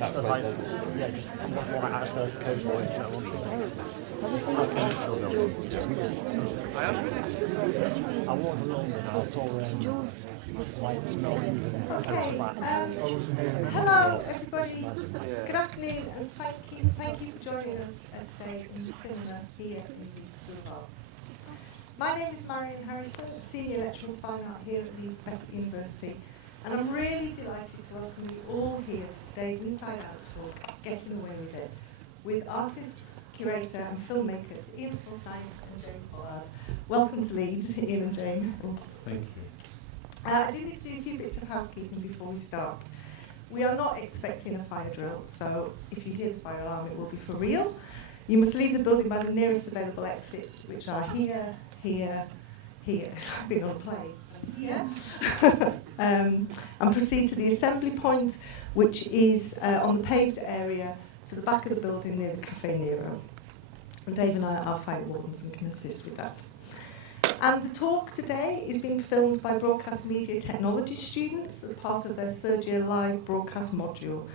Just as like, yeah, just more like as the coach boy, you know. I walked along and I saw like smelling and Okay. Hello, everybody. Good afternoon, and thank you for joining us today in the cinema here in the Leeds School of Arts. My name is Marion Harrison, Senior Lecturer in Fine Art here at Leeds Beckett University, and I'm really delighted to welcome you all here to today's Inside Out talk, Getting Away with It, with artists, curator and filmmakers Iain Forsyth and Jane Pollard. Welcome to Leeds, Iain and Jane. Thank you. I do need to do a few bits of housekeeping before we start. We are not expecting a fire drill, so if you hear the fire alarm, it will be for real. You must leave the building by the nearest available exits, which are here, here, here. I've been on a plane. Here. And proceed to the assembly point, which is on the paved area to the back of the building near the Cafe Nero. And Dave and I are fire wardens and can assist with that. And the talk today is being filmed by Broadcast Media Technology students as part of their third year live broadcast module.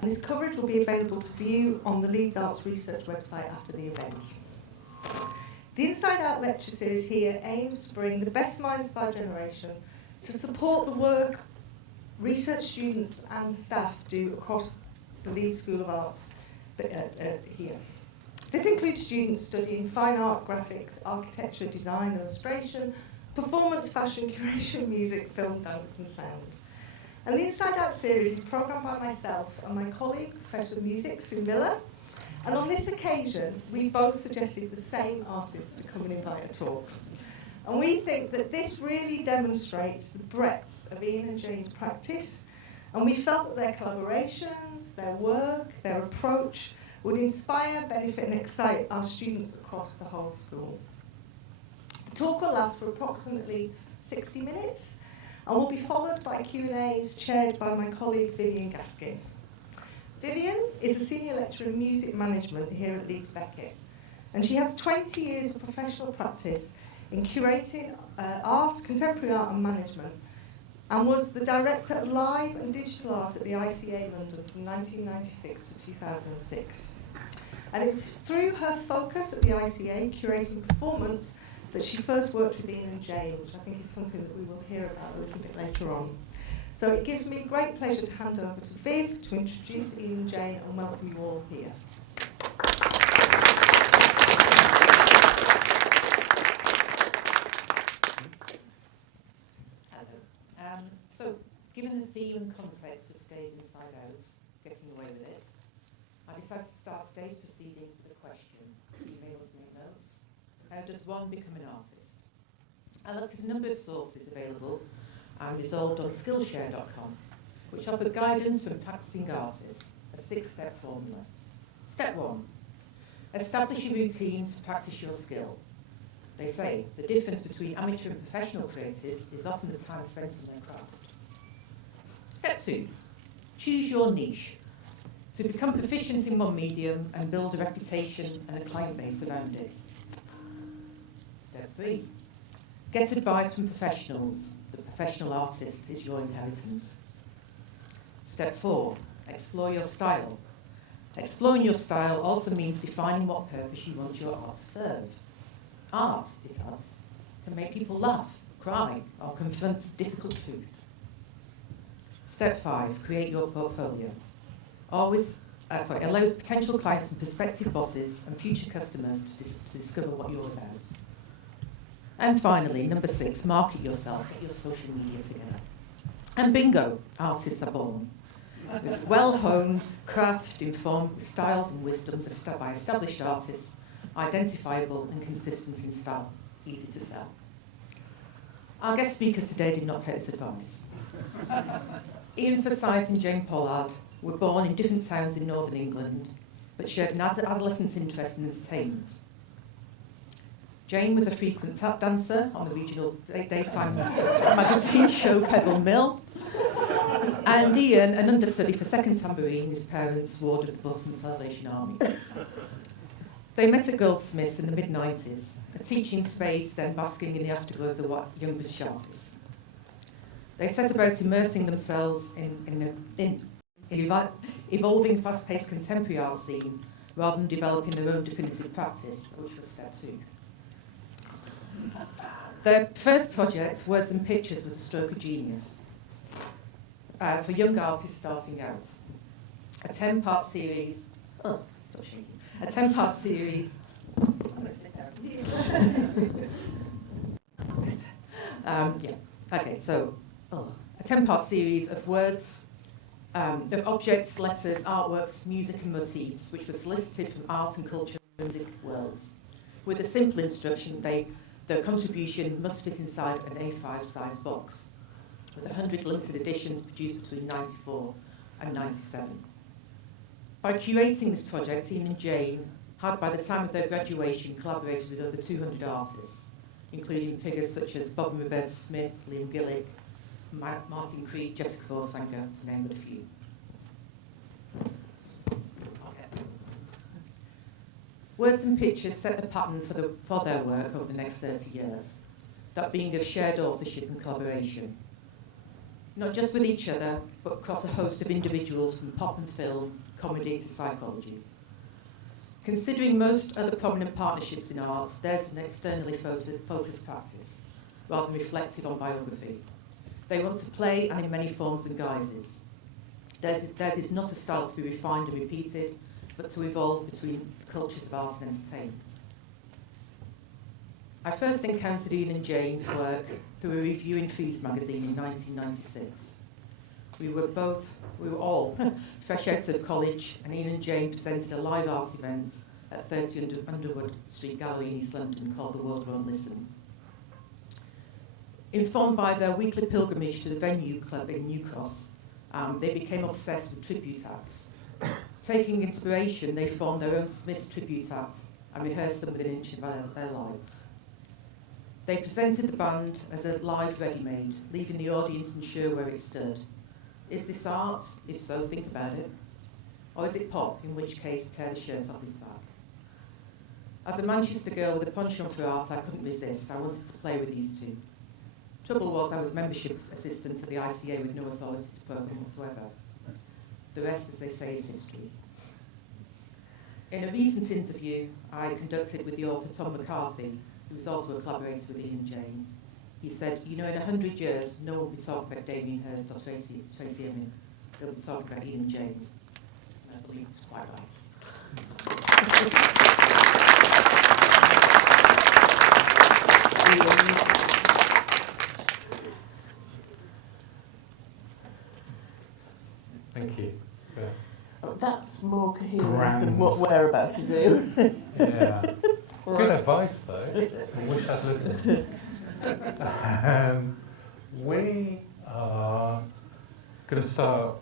And this coverage will be available to view on the Leeds Arts Research website after the event. The Inside Out lecture series here aims to bring the best minds of our generation to support the work research students and staff do across the Leeds School of Arts here. This includes students studying fine art, graphics, architecture, design, illustration, performance, fashion, curation, music, film, dance and sound. And the Inside Out series is programmed by myself and my colleague, Professor of Music, Sue Miller. And on this occasion, we both suggested the same artists to come and invite a talk. And we think that this really demonstrates the breadth of Iain and Jane's practice. And we felt that their collaborations, their work, their approach would inspire, benefit and excite our students across the whole school. The talk will last for approximately 60 minutes and will be followed by Q&As chaired by my colleague Vivian Gaskin. Vivian is a senior lecturer in music management here at Leeds Beckett, and she has 20 years of professional practice in curating art, contemporary art and management, and was the director of live and digital art at the ICA London from 1996 to 2006. And it was through her focus at the ICA, curating performance, that she first worked with Iain and Jane, which I think is something that we will hear about a little bit later on. So it gives me great pleasure to hand over to Viv to introduce Iain and Jane and welcome you all here. Hello. So, given the theme and context of today's Inside Out, Getting Away with It, I decided to start today's proceedings with a question. You may want to make notes. How does one become an artist? I looked at a number of sources available and resolved on Skillshare.com, which offered guidance from practicing artists, a 6-step formula. Step 1, establish a routine to practice your skill. They say the difference between amateur and professional creatives is often the time spent on their craft. Step 2, choose your niche. To become proficient in one medium and build a reputation and a client base around it. Step 3, get advice from professionals. The professional artist is your inheritance. Step 4, explore your style. Exploring your style also means defining what purpose you want your art to serve. Art, it adds, can make people laugh, cry, or confront difficult truth. Step 5, create your portfolio. Always allows potential clients and prospective bosses and future customers to discover what you're about. And finally, number 6, market yourself, get your social media together. And bingo, artists are born. With well-honed, craft-informed styles and wisdoms by established artists, identifiable and consistent in style, easy to sell. Our guest speakers today did not take this advice. Iain Forsyth and Jane Pollard were born in different towns in northern England, but shared an adolescent interest in entertainment. Jane was a frequent tap dancer on the regional daytime magazine show Pebble Mill, and Iain, an understudy for second tambourine, his parents warded the Button Salvation Army. They met at Goldsmiths in the mid-90s, a teaching space then basking in the afterglow of the young British artists. They set about immersing themselves in evolving fast-paced contemporary art scene rather than developing their own definitive practice, which was step 2. Their first project, Words and Pictures, was a stroke of genius for young artists starting out. A 10-part series. Oh, stop shaking. A 10-part series. I'm going to sit down. Okay, so a 10-part series of words, of objects, letters, artworks, music and motifs, which were solicited from art and culture and music worlds. With a simple instruction, their contribution must fit inside an A5 size box, with 100 limited editions produced between 94 and 97. By curating this project, Iain and Jane had, by the time of their graduation, collaborated with over 200 artists, including figures such as Bob and Roberta Smith, Liam Gillick, Martin Creed, Jessica Forsyth, to name but a few. Words and Pictures set the pattern for their work over the next 30 years, that being of shared authorship and collaboration, not just with each other, but across a host of individuals from pop and film, comedy to psychology. Considering most other prominent partnerships in art, theirs is an externally focused practice, rather than reflective on biography. They want to play, and in many forms and guises. Theirs is not a style to be refined and repeated, but to evolve between cultures of art and entertainment. I first encountered Iain and Jane's work through a review in Freeze magazine in 1996. We were all fresh out of college, and Iain and Jane presented a live art event at 30 Underwood Street Gallery in East London called The World Won't Listen. Informed by their weekly pilgrimage to the Venue Club in New Cross, they became obsessed with tribute acts. Taking inspiration, they formed their own Smith's tribute act and rehearsed them within an inch of their lives. They presented the band as a live ready-made, leaving the audience unsure where it stood. Is this art? If so, think about it. Or is it pop, in which case tear the shirt off his back? As a Manchester girl with a penchant for art, I couldn't resist. I wanted to play with these two. Trouble was, I was membership assistant at the ICA with no authority to program whatsoever. The rest, as they say, is history. In a recent interview I conducted with the author Tom McCarthy, who was also a collaborator with Iain and Jane, he said, in 100 years, no one will be talking about Damien Hirst or Tracy Emin. They'll be talking about Iain and Jane. And I believe it's quite right. Thank you. That's more coherent than what we're about to do. Yeah. Good advice, though. I wish I'd listened. We are going to start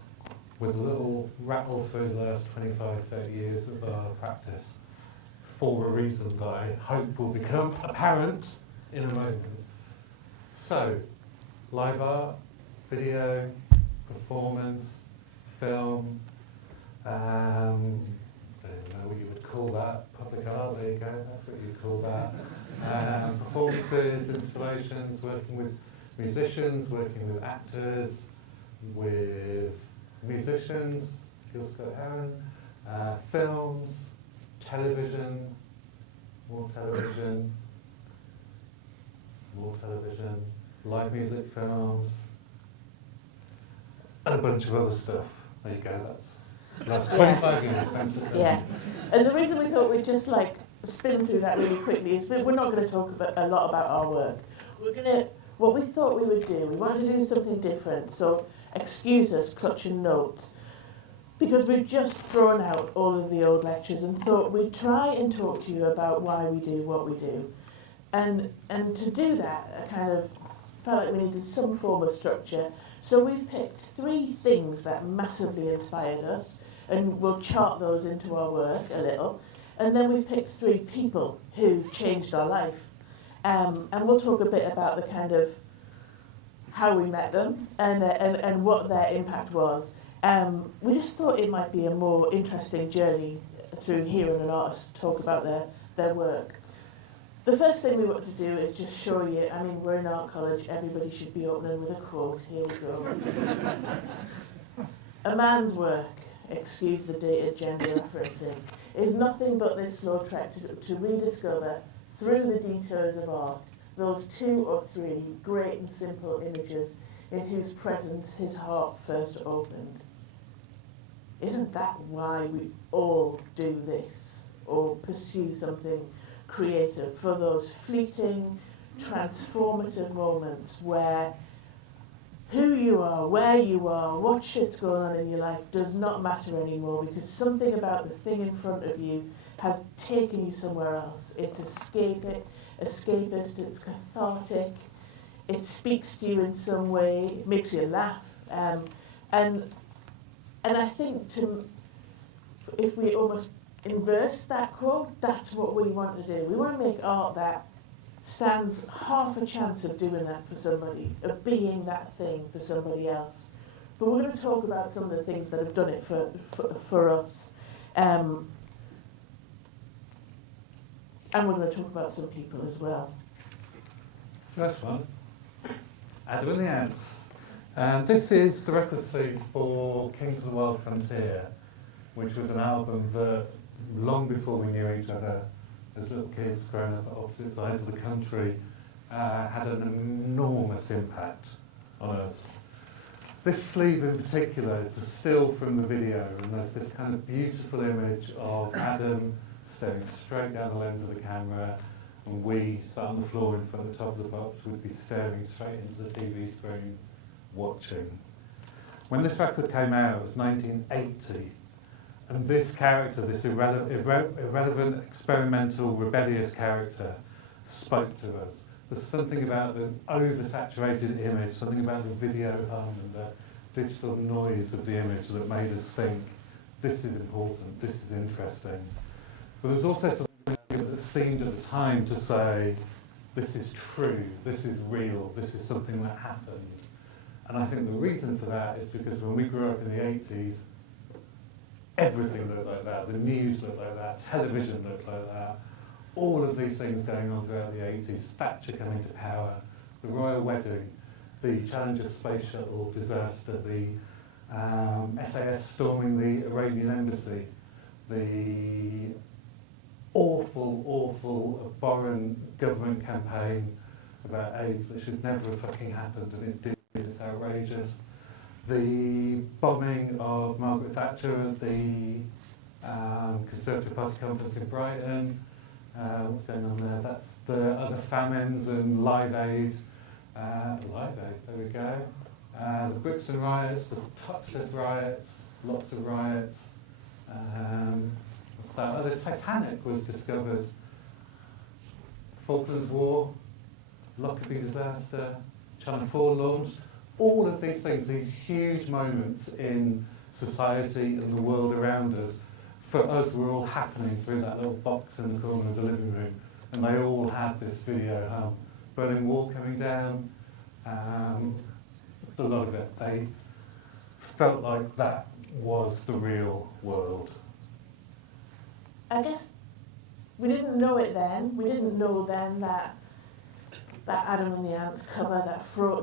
with a little rattle through the last 25, 30 years of our practice for a reason that I hope will become apparent in a moment. So, live art, video, performance, film, I don't know what you would call that, public art, there you go, that's what you'd call that. Performances, installations, working with musicians, working with actors, with musicians, Gil Scott Heron, films, television, more television, live music films, and a bunch of other stuff. There you go, that's 25 years. Thanks. Yeah, and the reason we thought we'd just spin through that really quickly is we're not going to talk a lot about our work. What we thought we would do, we wanted to do something different, so excuse us clutching notes, because we've just thrown out all of the old lectures and thought we'd try and talk to you about why we do what we do. And to do that, I kind of felt like we needed some form of structure. So we've picked 3 things that massively inspired us, and we'll chart those into our work a little. And then we've picked 3 people who changed our life. And we'll talk a bit about the kind of how we met them and what their impact was. We just thought it might be a more interesting journey through hearing an artist talk about their work. The first thing we want to do is just show you, we're in art college, everybody should be opening with a quote. Here we go. A man's work excuse the dated gender referencing, is nothing but this slow trek to rediscover, through the details of art, those 2 or 3 great and simple images in whose presence his heart first opened. Isn't that why we all do this, or pursue something creative, for those fleeting, transformative moments where who you are, where you are, what shit's going on in your life does not matter anymore, because something about the thing in front of you has taken you somewhere else. It's escapist, it's cathartic, it speaks to you in some way, it makes you laugh. And I think if we almost inverse that quote, that's what we want to do. We want to make art that stands half a chance of doing that for somebody, of being that thing for somebody else. But we're going to talk about some of the things that have done it for us. And we're going to talk about some people as well. First one, Adam and the Ants. And this is the record sleeve for Kings of the Wild Frontier, which was an album that, long before we knew each other, as little kids growing up at opposite sides of the country, had an enormous impact on us. This sleeve in particular is a still from the video, and there's this kind of beautiful image of Adam staring straight down the lens of the camera, and we, sat on the floor in front of the top of the box, would be staring straight into the TV screen, watching. When this record came out, it was 1980, and this character, this irrelevant, experimental, rebellious character, spoke to us. There's something about the oversaturated image, something about the video hum and the digital noise of the image that made us think, this is important, this is interesting. But there's also something that seemed at the time to say, this is true, this is real, this is something that happened. And I think the reason for that is because when we grew up in the 80s, everything looked like that. The news looked like that. Television looked like that. All of these things going on throughout the 80s. Thatcher coming to power. The royal wedding. The Challenger space shuttle disaster. The SAS storming the Iranian embassy. The awful, abhorrent government campaign about AIDS that should never have fucking happened, and it did. It's outrageous. The bombing of Margaret Thatcher at the Conservative Party conference in Brighton. What's going on there? That's the other famines and Live Aid. There we go. The Brixton riots, the Touchless riots, lots of riots. What's that? Oh, the Titanic was discovered. Falklands War, Lockerbie disaster, Channel 4 launched. All of these things, these huge moments in society and the world around us, for us were all happening through that little box in the corner of the living room, and they all had this video hum. Berlin Wall coming down, a lot of it. They felt like that was the real world. I guess we didn't know it then. We didn't know then that Adam and the Ants cover,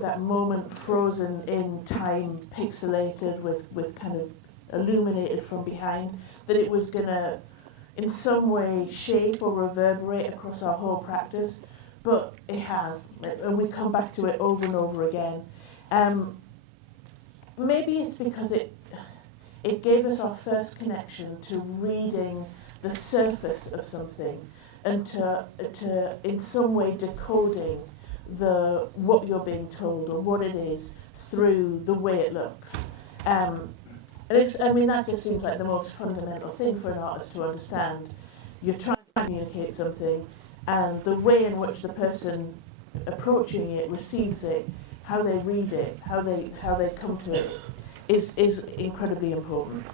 that moment frozen in time, pixelated with kind of illuminated from behind, that it was going to in some way shape or reverberate across our whole practice, but it has, and we come back to it over and over again. Maybe it's because it gave us our first connection to reading the surface of something, and to in some way decoding what you're being told or what it is through the way it looks. And that just seems like the most fundamental thing for an artist to understand. You're trying to communicate something, and the way in which the person approaching it receives it, how they read it, how they come to it, is incredibly important.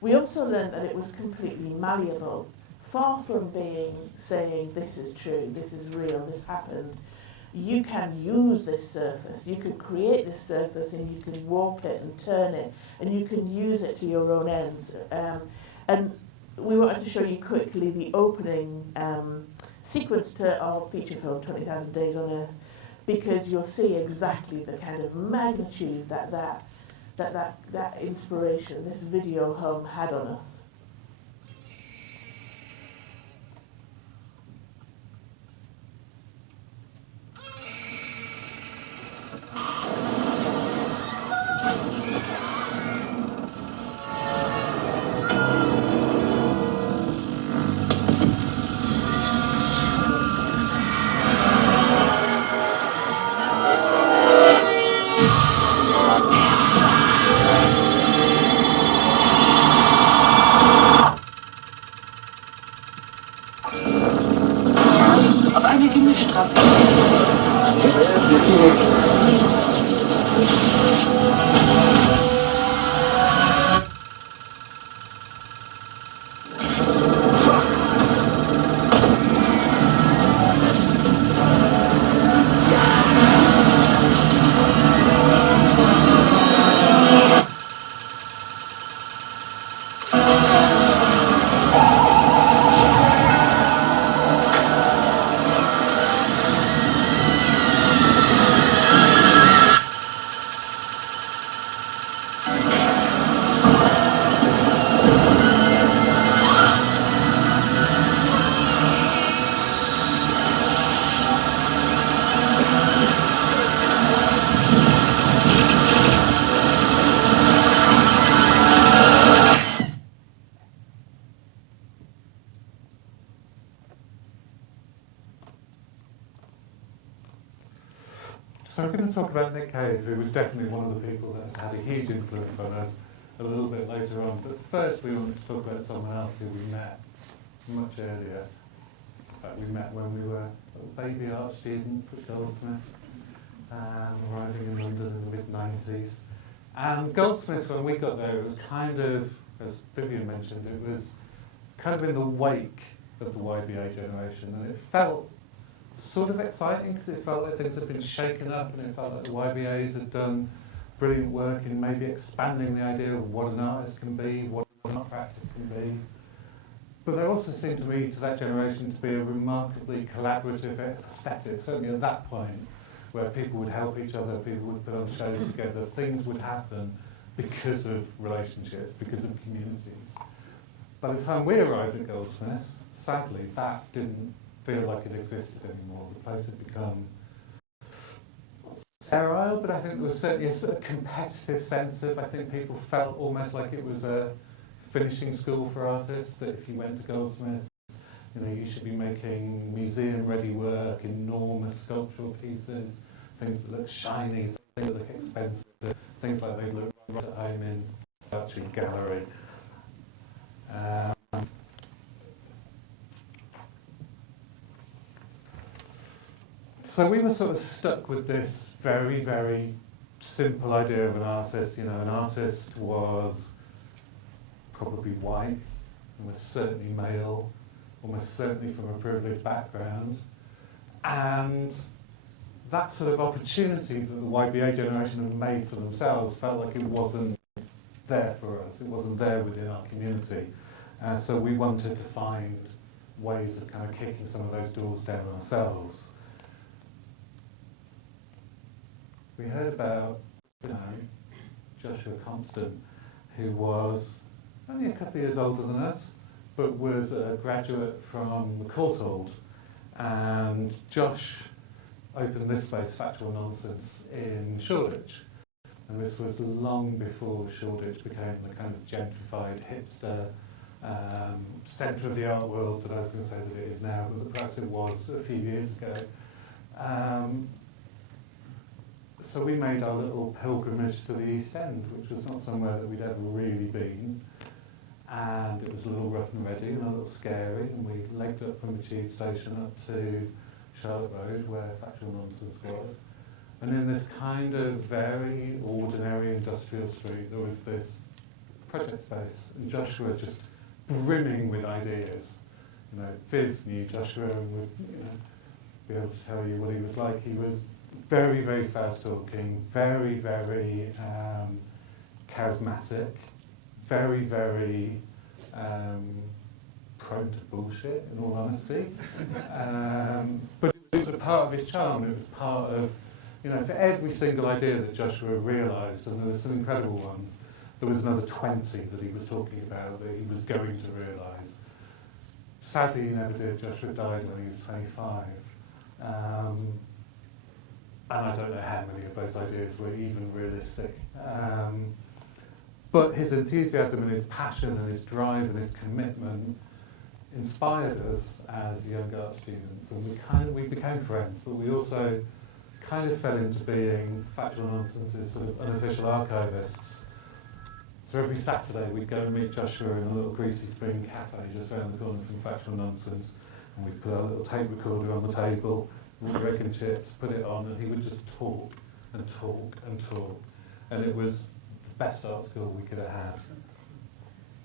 We also learned that it was completely malleable. Far from saying this is true, this is real, this happened, you can use this surface, you can create this surface, and you can warp it and turn it, and you can use it to your own ends. And we wanted to show you quickly the opening sequence to our feature film, 20,000 Days on Earth, because you'll see exactly the kind of magnitude that that inspiration this video home had on us. Auf eine Gimmelstraße. So I'm going to talk about Nick Cave, who was definitely one of the people that has had a huge influence on us a little bit later on. But first we wanted to talk about someone else who we met much earlier. In fact, we met when we were little baby art students at Goldsmiths, arriving in London in the mid-90s. And Goldsmiths, when we got there, it was kind of, as Vivian mentioned, it was kind of in the wake of the YBA generation, and it felt sort of exciting because it felt like things had been shaken up, and it felt like the YBAs had done brilliant work in maybe expanding the idea of what an artist can be, what an art practice can be. But there also seemed to me, to that generation, to be a remarkably collaborative aesthetic, certainly at that point, where people would help each other, people would put on shows together, things would happen because of relationships, because of communities. By the time we arrived at Goldsmiths, sadly, that didn't feel like it existed anymore. The place had become sterile, but I think there was certainly a sort of competitive sense of, I think people felt almost like it was a finishing school for artists, that if you went to Goldsmiths, you know, you should be making museum-ready work, enormous sculptural pieces, things that look shiny, things that look expensive, things like they look right at home in Archie Gallery. So we were sort of stuck with this very, very simple idea of an artist. You know, an artist was probably white, almost certainly male, almost certainly from a privileged background. And that sort of opportunity that the YBA generation had made for themselves felt like it wasn't there for us. It wasn't there within our community. So we wanted to find ways of kind of kicking some of those doors down ourselves. We heard about, you know, Joshua Constant, who was only a couple of years older than us, but was a graduate from the Courtauld. And Josh opened this place, Factual Nonsense, in Shoreditch. And this was long before Shoreditch became the kind of gentrified, hipster centre of the art world that I was going to say that it is now, but perhaps it was a few years ago. So we made our little pilgrimage to the East End, which was not somewhere that we'd ever really been. And it was a little rough and ready and a little scary, and we legged up from the tube station up to Charlotte Road, where Factual Nonsense was. And in this kind of very ordinary industrial street, there was this project space, and Joshua just brimming with ideas. You know, Viv knew Joshua and would, you know, be able to tell you what he was like. He was very, very fast-talking, very, very charismatic, very, very prone to bullshit, in all honesty. But it was a part of his charm. It was part of You know, for every single idea that Joshua realised, and there were some incredible ones, there was another 20 that he was talking about that he was going to realise. Sadly, he never did. Joshua died when he was 25. And I don't know how many of those ideas were even realistic. But his enthusiasm and his passion and his drive and his commitment inspired us as young art students, and we became friends, but we also kind of fell into being factual nonsense, sort of unofficial archivists. So every Saturday we'd go and meet Joshua in a little greasy spring cafe just around the corner from Factual Nonsense, and we'd put our little tape recorder on the table, Rick and chips, put it on, and he would just talk and talk and talk, and it was the best art school we could have had.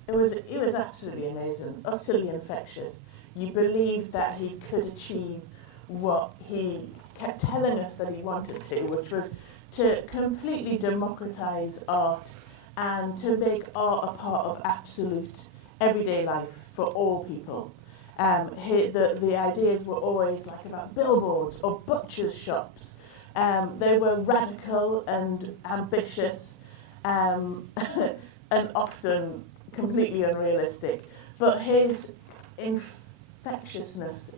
It was absolutely amazing, utterly infectious. You believed that he could achieve what he kept telling us that he wanted to, which was to completely democratise art and to make art a part of absolute everyday life for all people. The ideas were always like about billboards or butchers' shops. They were radical and ambitious and often completely unrealistic. But his infectiousness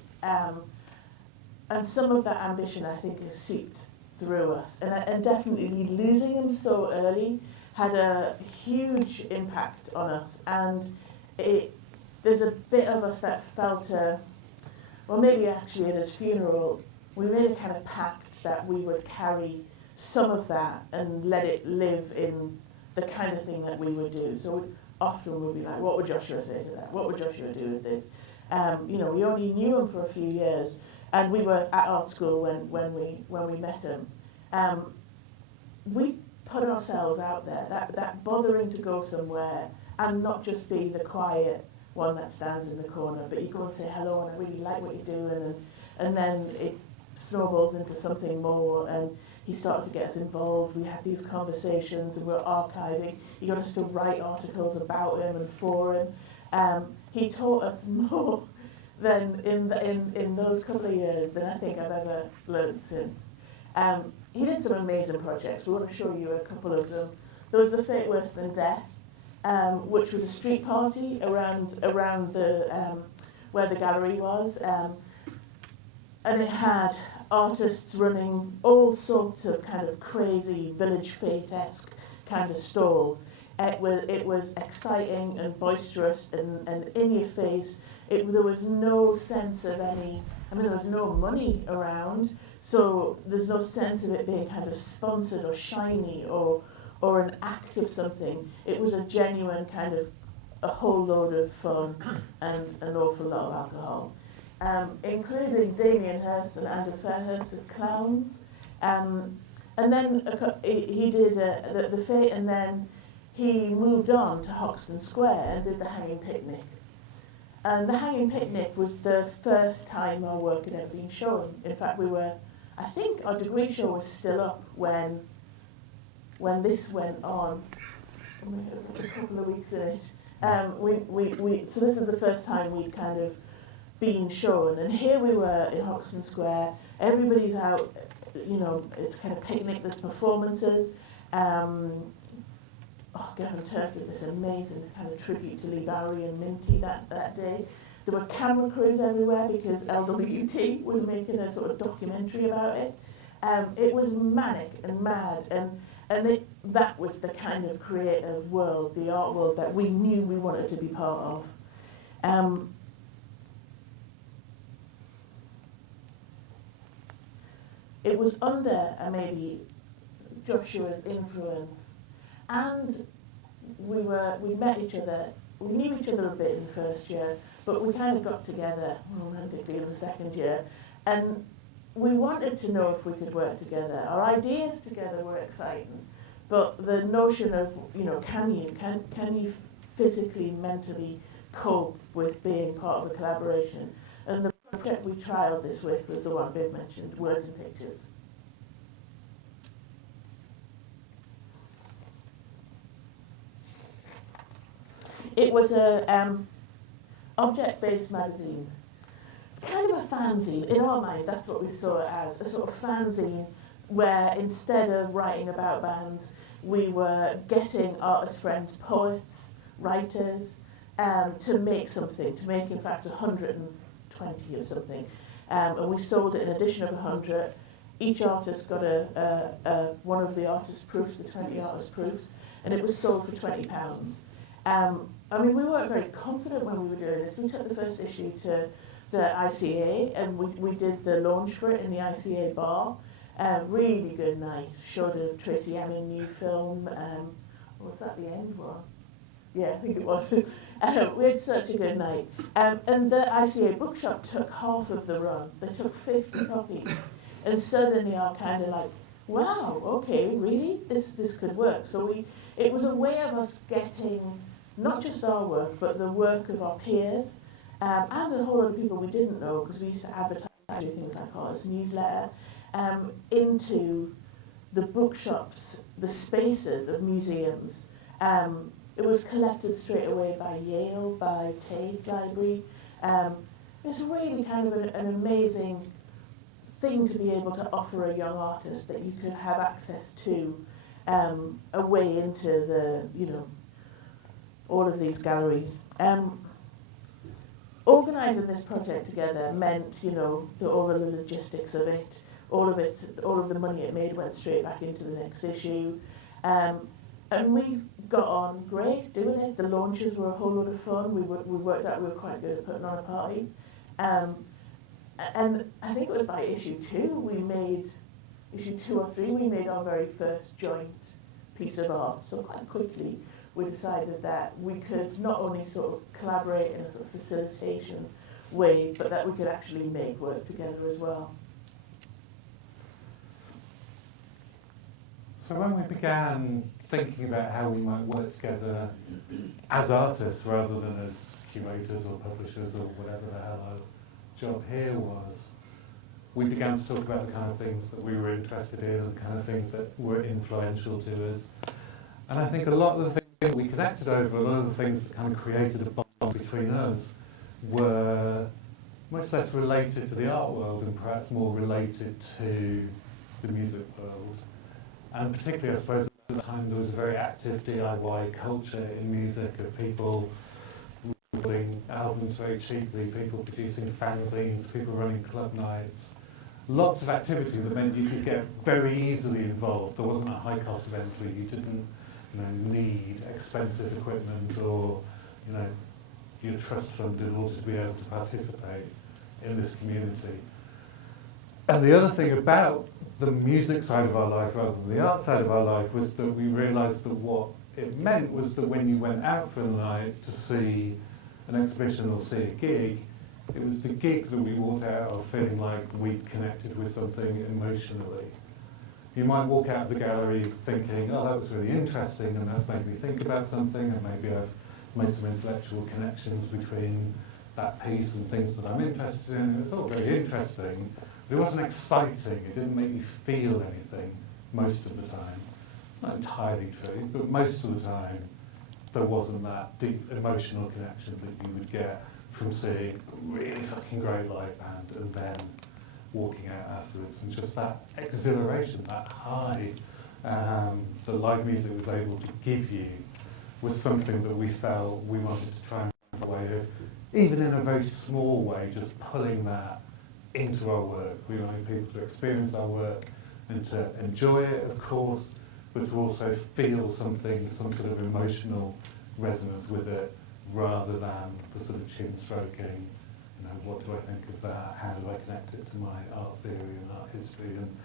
and some of that ambition, I think, has seeped through us. And definitely losing him so early had a huge impact on us. And there's a bit of us that felt, well, maybe actually at his funeral, we made a kind of pact that we would carry some of that and let it live in the kind of thing that we would do. So often we'd be like, what would Joshua say to that? What would Joshua do with this? We only knew him for a few years, and we were at art school when we met him. We put ourselves out there, that bothering to go somewhere and not just be the quiet one that stands in the corner, but you go and say hello and I really like what you're doing, and then it snowballs into something more, and he started to get us involved. We had these conversations and we were archiving. He got us to write articles about him and for him. He taught us more than in those couple of years than I think I've ever learned since. He did some amazing projects. We want to show you a couple of them. There was the Fate Worse Than Death, which was a street party around the where the gallery was, and it had artists running all sorts of kind of crazy Village Fate-esque kind of stalls. It was exciting and boisterous and in your face. There was no sense of there was no money around, so there's no sense of it being kind of sponsored or shiny or an act of something. It was a genuine kind of a whole load of fun and an awful lot of alcohol. Including Damien Hirst and Anders Fairhurst as clowns. And then he did the Fate, and then he moved on to Hoxton Square and did the Hanging Picnic. And the Hanging Picnic was the first time our work had ever been shown. In fact, I think our degree show was still up when this went on. It was like a couple of weeks in it. So this was the first time we'd kind of being shown, and here we were in Hoxton Square. Everybody's out, it's kind of picnic. There's performances. Gavin Turk did this amazing kind of tribute to Lee Bowery and Minty that day. There were camera crews everywhere because LWT was making a sort of documentary about it. It was manic and mad, and that was the kind of creative world, the art world that we knew we wanted to be part of. It was under maybe Joshua's influence, and we met each other. We knew each other a bit in the first year, but we kind of got together romantically in the second year, and we wanted to know if we could work together. Our ideas together were exciting, but the notion of can you physically, mentally cope with being part of a collaboration? And the project we trialled this with was the one Viv mentioned, Words and Pictures. It was a object-based magazine. It's kind of a fanzine. In our mind, that's what we saw it as, a sort of fanzine where instead of writing about bands, we were getting artist friends, poets, writers, to make something, to make in fact 120 or something. And we sold it in addition of 100. Each artist got one of the artist proofs, the 20 artist proofs, and it was sold for £20. I mean, we weren't very confident when we were doing this. We took the first issue to the ICA, and we did the launch for it in the ICA bar. Really good night. Showed a Tracy Emin new film. Was that the end one? Yeah, I think it was. We had such a good night. And the ICA bookshop took half of the run. They took 50 copies. And suddenly are kind of like, wow, okay, really? This could work. So it was a way of us getting not just our work, but the work of our peers, and a whole lot of people we didn't know, because we used to advertise, do things like artist newsletter, into the bookshops, the spaces of museums. It was collected straight away by Yale, by Tate Library. It's really kind of an amazing thing to be able to offer a young artist, that you could have access to a way into the, all of these galleries. Organising this project together meant, all the logistics of it, all of the money it made went straight back into the next issue. And we got on great doing it. The launches were a whole lot of fun. We worked out we were quite good at putting on a party. And I think it was by issue 2 or 3, we made our very first joint piece of art. So quite quickly we decided that we could not only sort of collaborate in a sort of facilitation way, but that we could actually make work together as well. So when we began thinking about how we might work together as artists rather than as curators or publishers or whatever the hell our job here was, we began to talk about the kind of things that we were interested in and the kind of things that were influential to us. And I think a lot of the things that we connected over, a lot of the things that kind of created a bond between us, were much less related to the art world and perhaps more related to the music world. And particularly, I suppose, at the time there was a very active DIY culture in music of people recording albums very cheaply, people producing fanzines, people running club nights. Lots of activity that meant you could get very easily involved. There wasn't a high cost of entry. You didn't need expensive equipment or your trust fund in order to be able to participate in this community. And the other thing about the music side of our life rather than the art side of our life was that we realised that what it meant was that when you went out for a night to see an exhibition or see a gig, it was the gig that we walked out of feeling like we'd connected with something emotionally. You might walk out of the gallery thinking, oh, that was really interesting, and that's made me think about something, and maybe I've made some intellectual connections between that piece and things that I'm interested in. It's all very interesting, but it wasn't exciting. It didn't make me feel anything most of the time. It's not entirely true, but most of the time there wasn't that deep emotional connection that you would get from seeing a really fucking great live band and then walking out afterwards, and just that exhilaration, that high that live music was able to give you was something that we felt we wanted to try and find a way of, even in a very small way, just pulling that into our work. We wanted people to experience our work and to enjoy it, of course, but to also feel something, some sort of emotional resonance with it, rather than the sort of chin stroking, what do I think of that, how do I connect it to my art theory and art history and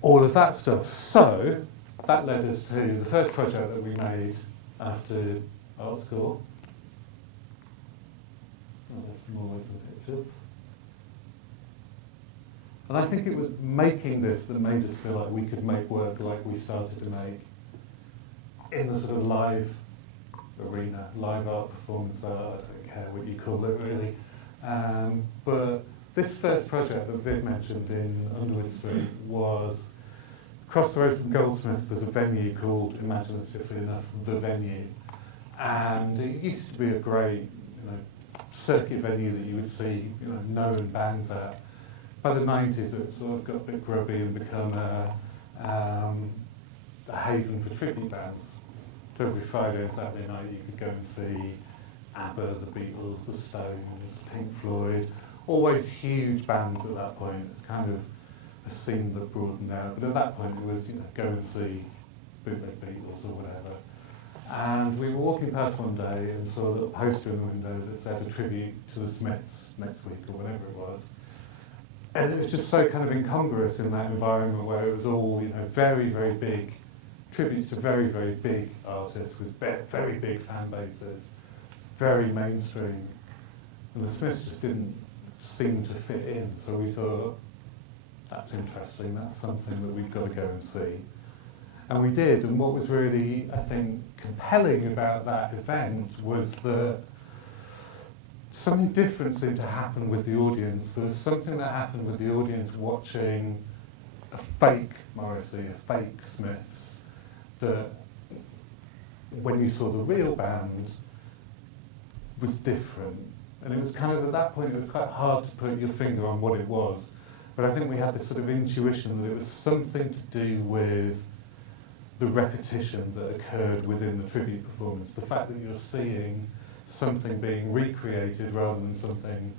all of that stuff. So that led us to the first project that we made after art school. Oh, there's some more open pictures. And I think it was making this that made us feel like we could make work like we started to make in the sort of live arena, live art, performance art, I don't care what you call it really. But this first project that Viv mentioned in Underwood Street was across the road from Goldsmiths. There's a venue called, imaginatively enough, The Venue. And it used to be a great circuit venue that you would see known bands at. by the 90s it sort of got a bit grubby and become a haven for tribute bands. So every Friday and Saturday night you could go and see ABBA, the Beatles, the Stones, Pink Floyd, always huge bands at that point. It's kind of a scene that broadened out, but at that point it was, go and see bootleg Beatles or whatever. And we were walking past one day and saw a little poster in the window that said a tribute to the Smiths next week or whatever it was. And it was just so kind of incongruous in that environment where it was all, very, very big tributes to very, very big artists with very big fan bases, very mainstream. And the Smiths just didn't seem to fit in, so we thought, that's interesting, that's something that we've got to go and see. And we did, and what was really, I think, compelling about that event was that something different seemed to happen with the audience. There was something that happened with the audience watching a fake Morrissey, a fake Smiths, that when you saw the real band was different. And it was kind of, at that point, it was quite hard to put your finger on what it was. But I think we had this sort of intuition that it was something to do with the repetition that occurred within the tribute performance. The fact that you're seeing something being recreated rather than something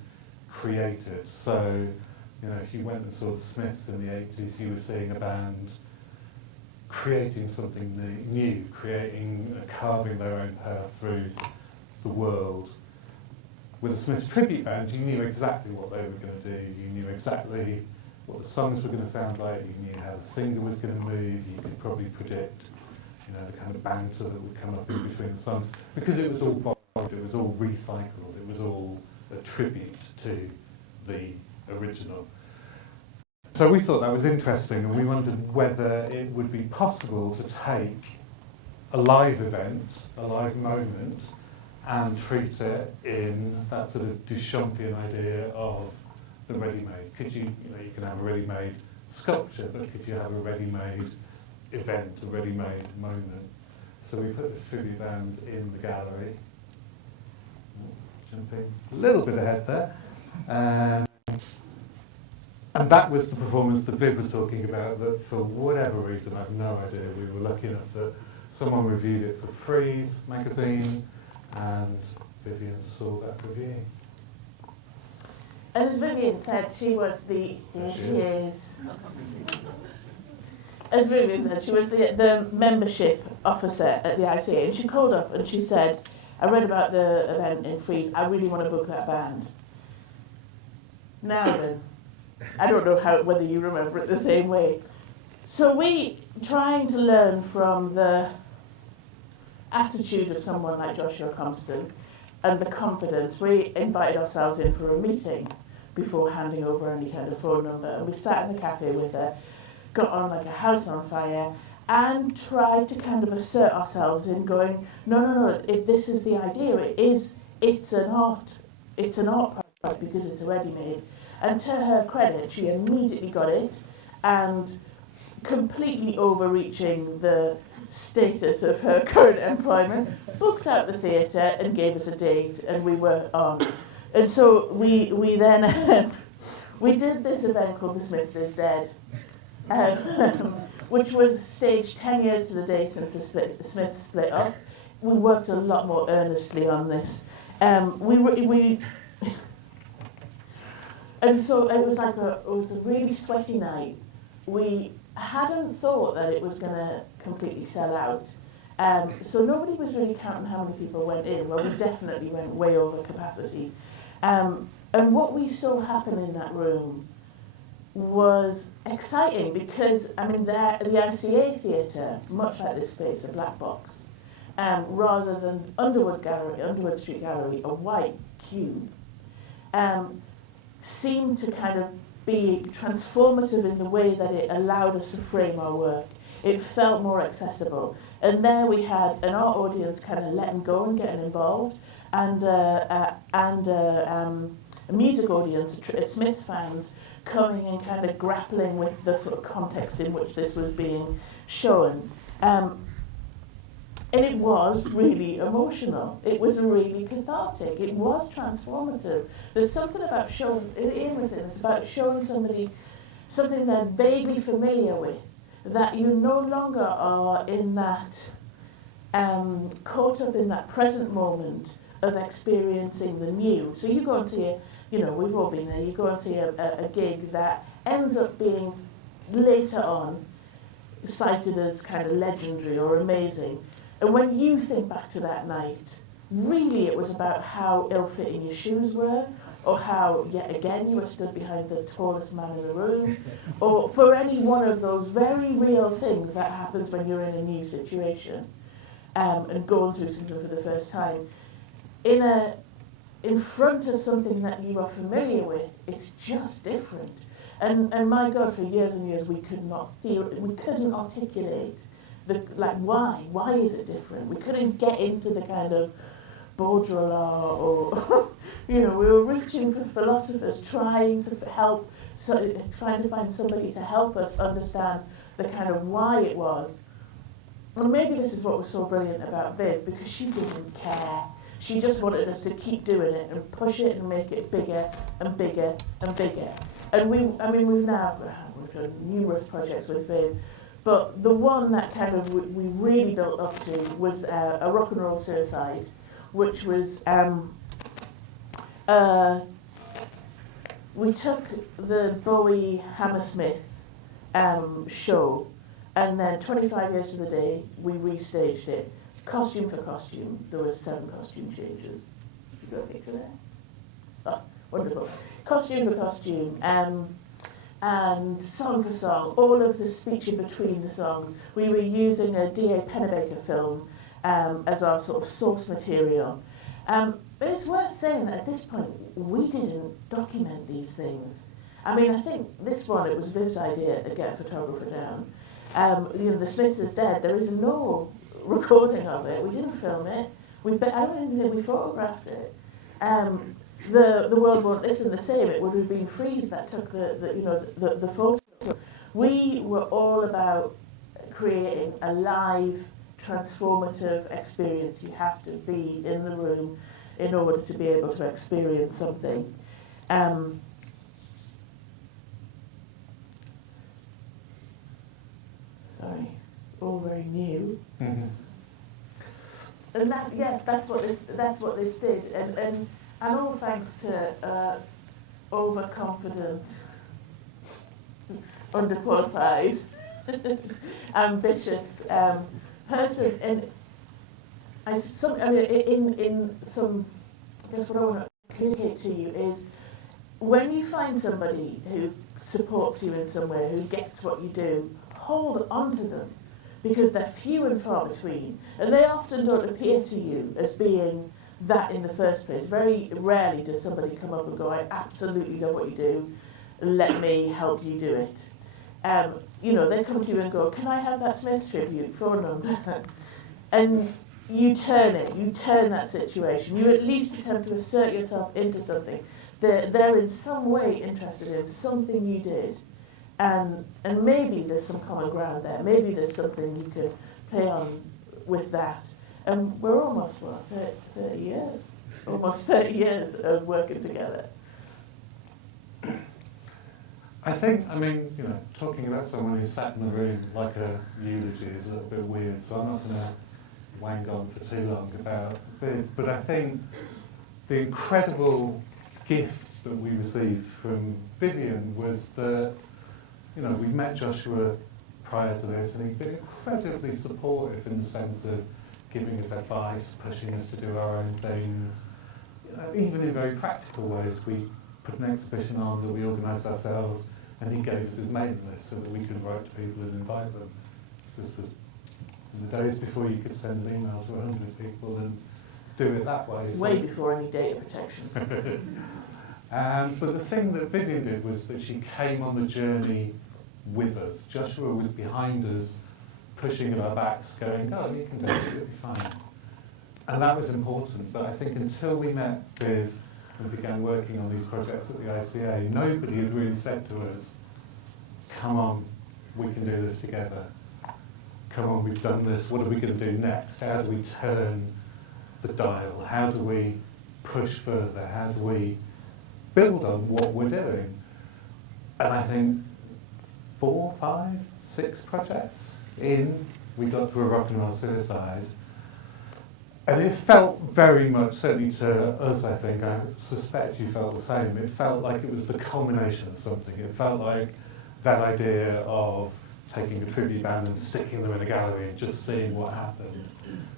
created. So, if you went and saw the Smiths in the 80s, you were seeing a band creating something new, carving their own path through the world. With a Smiths tribute band, you knew exactly what they were going to do. You knew exactly what the songs were going to sound like. You knew how the singer was going to move. You could probably predict, the kind of banter that would come up in between the songs, because it was all borrowed, it was all recycled, it was all a tribute to the original. So we thought that was interesting, and we wondered whether it would be possible to take a live event, a live moment, and treat it in that sort of Duchampian idea of the ready-made. Could you can have a ready-made sculpture, but could you have a ready-made event, a ready-made moment? So we put this tribute band in the gallery. Jumping a little bit ahead there. And that was the performance that Viv was talking about, that for whatever reason, I have no idea, we were lucky enough that someone reviewed it for Freeze magazine, and Vivian saw that review. And as Vivian said, she was the... Here she is. As Vivian said, she was the membership officer at the ICA, and she called up and she said, I read about the event in Freeze, I really want to book that band. Now then, I don't know whether you remember it the same way. So we, trying to learn from the attitude of someone like Joshua Compston and the confidence, we invited ourselves in for a meeting before handing over any kind of phone number, and we sat in the cafe with her, got on like a house on fire, and tried to kind of assert ourselves in going, no, this is the idea, it's an art project because it's a ready-made. And to her credit, she immediately got it, and completely overreaching the status of her current employment, booked out the theatre and gave us a date, and we were on. And so we then we did this event called The Smiths is Dead, which was staged 10 years to the day since the Smiths split up. We worked a lot more earnestly on this. And so it was a really sweaty night. We hadn't thought that it was going to completely sell out. So nobody was really counting how many people went in. Well, we definitely went way over capacity. And what we saw happen in that room was exciting because, the ICA theatre, much like this space, a black box, rather than Underwood Street Gallery, a white cube, seemed to kind of be transformative in the way that it allowed us to frame our work. It felt more accessible. And there we had an art audience kind of letting go and getting involved, and a music audience, Smiths fans, coming and kind of grappling with the sort of context in which this was being shown. And it was really emotional. It was really cathartic. It was transformative. There's something about showing, Iain was saying, it's about showing somebody something they're vaguely familiar with, that you no longer are in that, caught up in that present moment of experiencing the new. So you go and see we've all been there, you go and see a gig that ends up being later on cited as kind of legendary or amazing. And when you think back to that night, really it was about how ill-fitting your shoes were, or how, yet again, you were stood behind the tallest man in the room, or for any one of those very real things that happens when you're in a new situation, and going through something for the first time. In front of something that you are familiar with, it's just different. And my God, for years and years, we couldn't articulate why is it different? We couldn't get into the kind of Baudrillard or, we were reaching for philosophers, trying to find somebody to help us understand the kind of why it was. And maybe this is what was so brilliant about Viv, because she didn't care. She just wanted us to keep doing it and push it and make it bigger and bigger and bigger. And we've done numerous projects with Viv, but the one that kind of we really built up to was a rock and roll suicide, which was we took the Bowie Hammersmith show, and then 25 years to the day we restaged it, costume for costume. There were 7 costume changes. You got a picture there? Oh, wonderful. Costume for costume, and song for song, all of the speech in between the songs. We were using a D.A. Pennebaker film as our sort of source material. But it's worth saying that at this point, we didn't document these things. I mean, I think this one, it was Viv's idea to get a photographer down. The Smiths is dead. There is no recording of it. We didn't film it. I don't even think we photographed it. The world won't listen the same. It would have been Freeze that took the photo. We were all about creating a live, transformative experience. You have to be in the room in order to be able to experience something. Sorry, all very new. Mm-hmm. And that's what this did, and all thanks to overconfident, underqualified, ambitious person. And I guess what I want to communicate to you is, when you find somebody who supports you in some way, who gets what you do, hold on to them, because they're few and far between, and they often don't appear to you as being that in the first place. Very rarely does somebody come up and go, I absolutely know what you do, let me help you do it. They come to you and go, can I have that Smith tribute phone number? And you turn that situation. You at least attempt to assert yourself into something. They're in some way interested in something you did. And maybe there's some common ground there. Maybe there's something you could play on with that. And we're almost, 30 years? Almost 30 years of working together. I think, talking about someone who sat in the room like a eulogy is a little bit weird, so I'm not going to wang on for too long about Viv, but I think the incredible gift that we received from Vivian was that, we met Joshua prior to this, and he'd been incredibly supportive in the sense of giving us advice, pushing us to do our own things, even in very practical ways. We put an exhibition on that we organised ourselves, and he gave us his mailing list so that we could write to people and invite them. This was in the days before you could send an email to 100 people and do it that way. Way before any data protection. But the thing that Vivian did was that she came on the journey with us. Joshua was behind us, pushing at our backs, going, oh, you can do it, it'll be fine. And that was important, but I think until we met Viv and began working on these projects at the ICA, nobody had really said to us, come on, we can do this together. come on, we've done this, what are we going to do next? How do we turn the dial? How do we push further? How do we build on what we're doing? And I think 4, 5, 6 projects in, we got to a rock and roll suicide. And it felt very much, certainly to us, I think, I suspect you felt the same, it felt like it was the culmination of something. It felt like that idea of taking a tribute band and sticking them in a gallery and just seeing what happened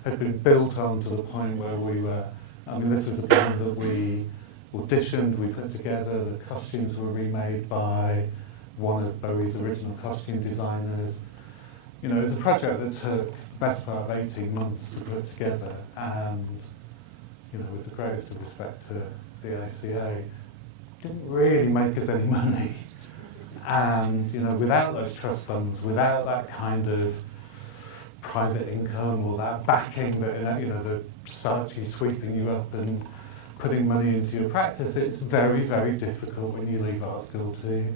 had been built on to the point where we were, I mean, this was a band that we auditioned, we put together, the costumes were remade by one of Bowie's original costume designers. You know, it was a project that took the best part of 18 months to put together, and, you know, with the greatest of respect to the ACA, didn't really make us any money. And, you know, without those trust funds, without that kind of private income or that backing that, you know, that starts you sweeping you up and putting money into your practice, it's very, very difficult when you leave art school to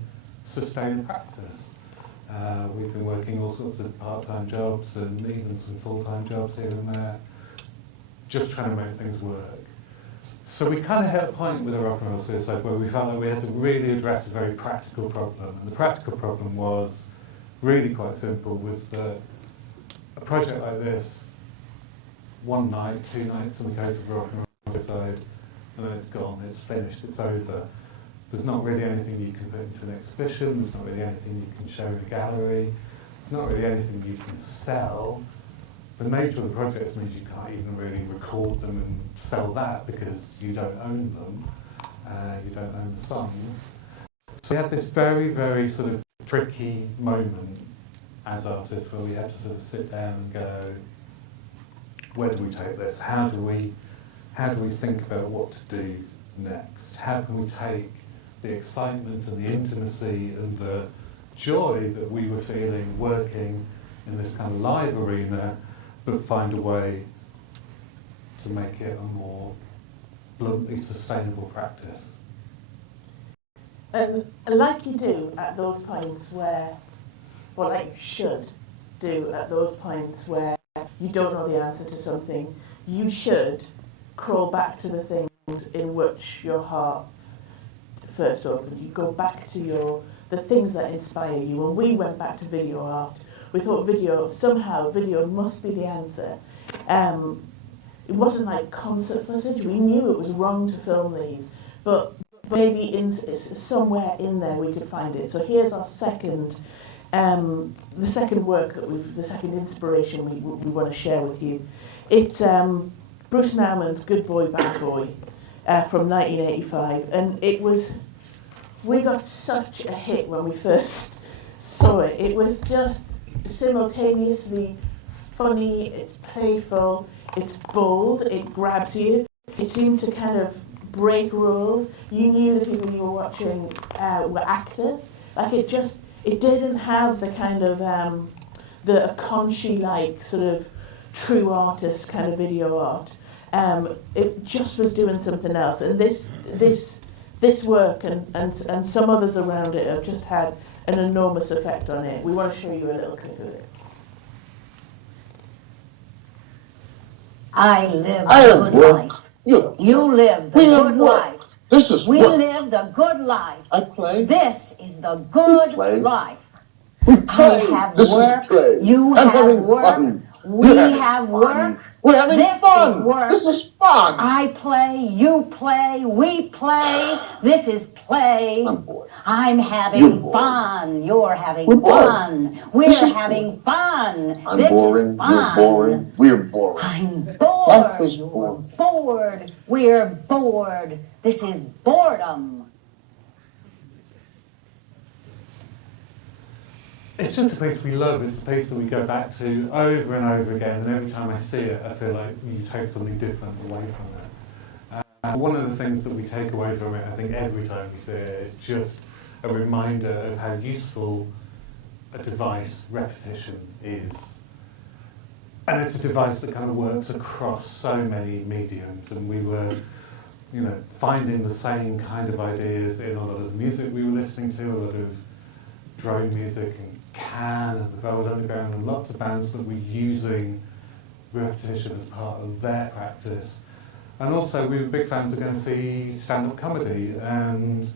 sustain a practice. We've been working all sorts of part-time jobs and even some full-time jobs here and there, just trying to make things work. So we kind of hit a point with a rock and roll suicide where we felt like we had to really address a very practical problem. And the practical problem was really quite simple, was that a project like this, 1 night, 2 nights on the coast of rock and roll suicide, and then it's gone, it's finished, it's over. There's not really anything you can put into an exhibition, there's not really anything you can show in a gallery, there's not really anything you can sell. The nature of the projects means you can't even really record them and sell that because you don't own them, you don't own the songs. So we had this very, very sort of tricky moment as artists where we had to sort of sit down and go, where do we take this? How do we think about what to do next? How can we take the excitement and the intimacy and the joy that we were feeling working in this kind of live arena, but find a way to make it a more bluntly sustainable practice? And like you do at those points where, well, like you should do at those points where you don't know the answer to something, you should crawl back to the things in which your heart first opened. You go back to the things that inspire you. When we went back to video art, we thought somehow video must be the answer. It wasn't like concert footage. We knew it was wrong to film these, but maybe somewhere in there we could find it. So here's our second, the second work that the second inspiration we want to share with you. It's Bruce Nauman's Good Boy, Bad Boy from 1985, and we got such a hit when we first saw it. It was just simultaneously funny, it's playful, it's bold, it grabs you. It seemed to kind of break rules. You knew the people you were watching were actors. Like it didn't have the kind of the Akonshi-like sort of true artist kind of video art. It just was doing something else. And this work and some others around it have just had an enormous effect on it. We want to show you a little clip of it. I live the good life. You live the good life. This is we work. live the good life. I play. This is the good life. We play. I have This work. is play. You I'm have having work. fun. We You're having have fun. work. We're having This fun. is work. This is fun. I play, you play, we play. This is play. I'm bored. I'm You're having bored. fun. You're having We're bored. fun. We're This is having fun. I'm this boring. is fun. You're boring. We're boring. I'm bored. Life is You're boring. bored. We're bored. This is boredom. It's just a piece we love. It's a piece that we go back to over and over again, and every time I see it, I feel like you take something different away from it. One of the things that we take away from it, I think every time we see it, is just a reminder of how useful a device repetition is. And it's a device that kind of works across so many mediums, and we were, you know, finding the same kind of ideas in a lot of the music we were listening to, a lot of drone music and Can and the Velvet Underground and lots of bands that were using repetition as part of their practice. And also we were big fans of going to see stand-up comedy, and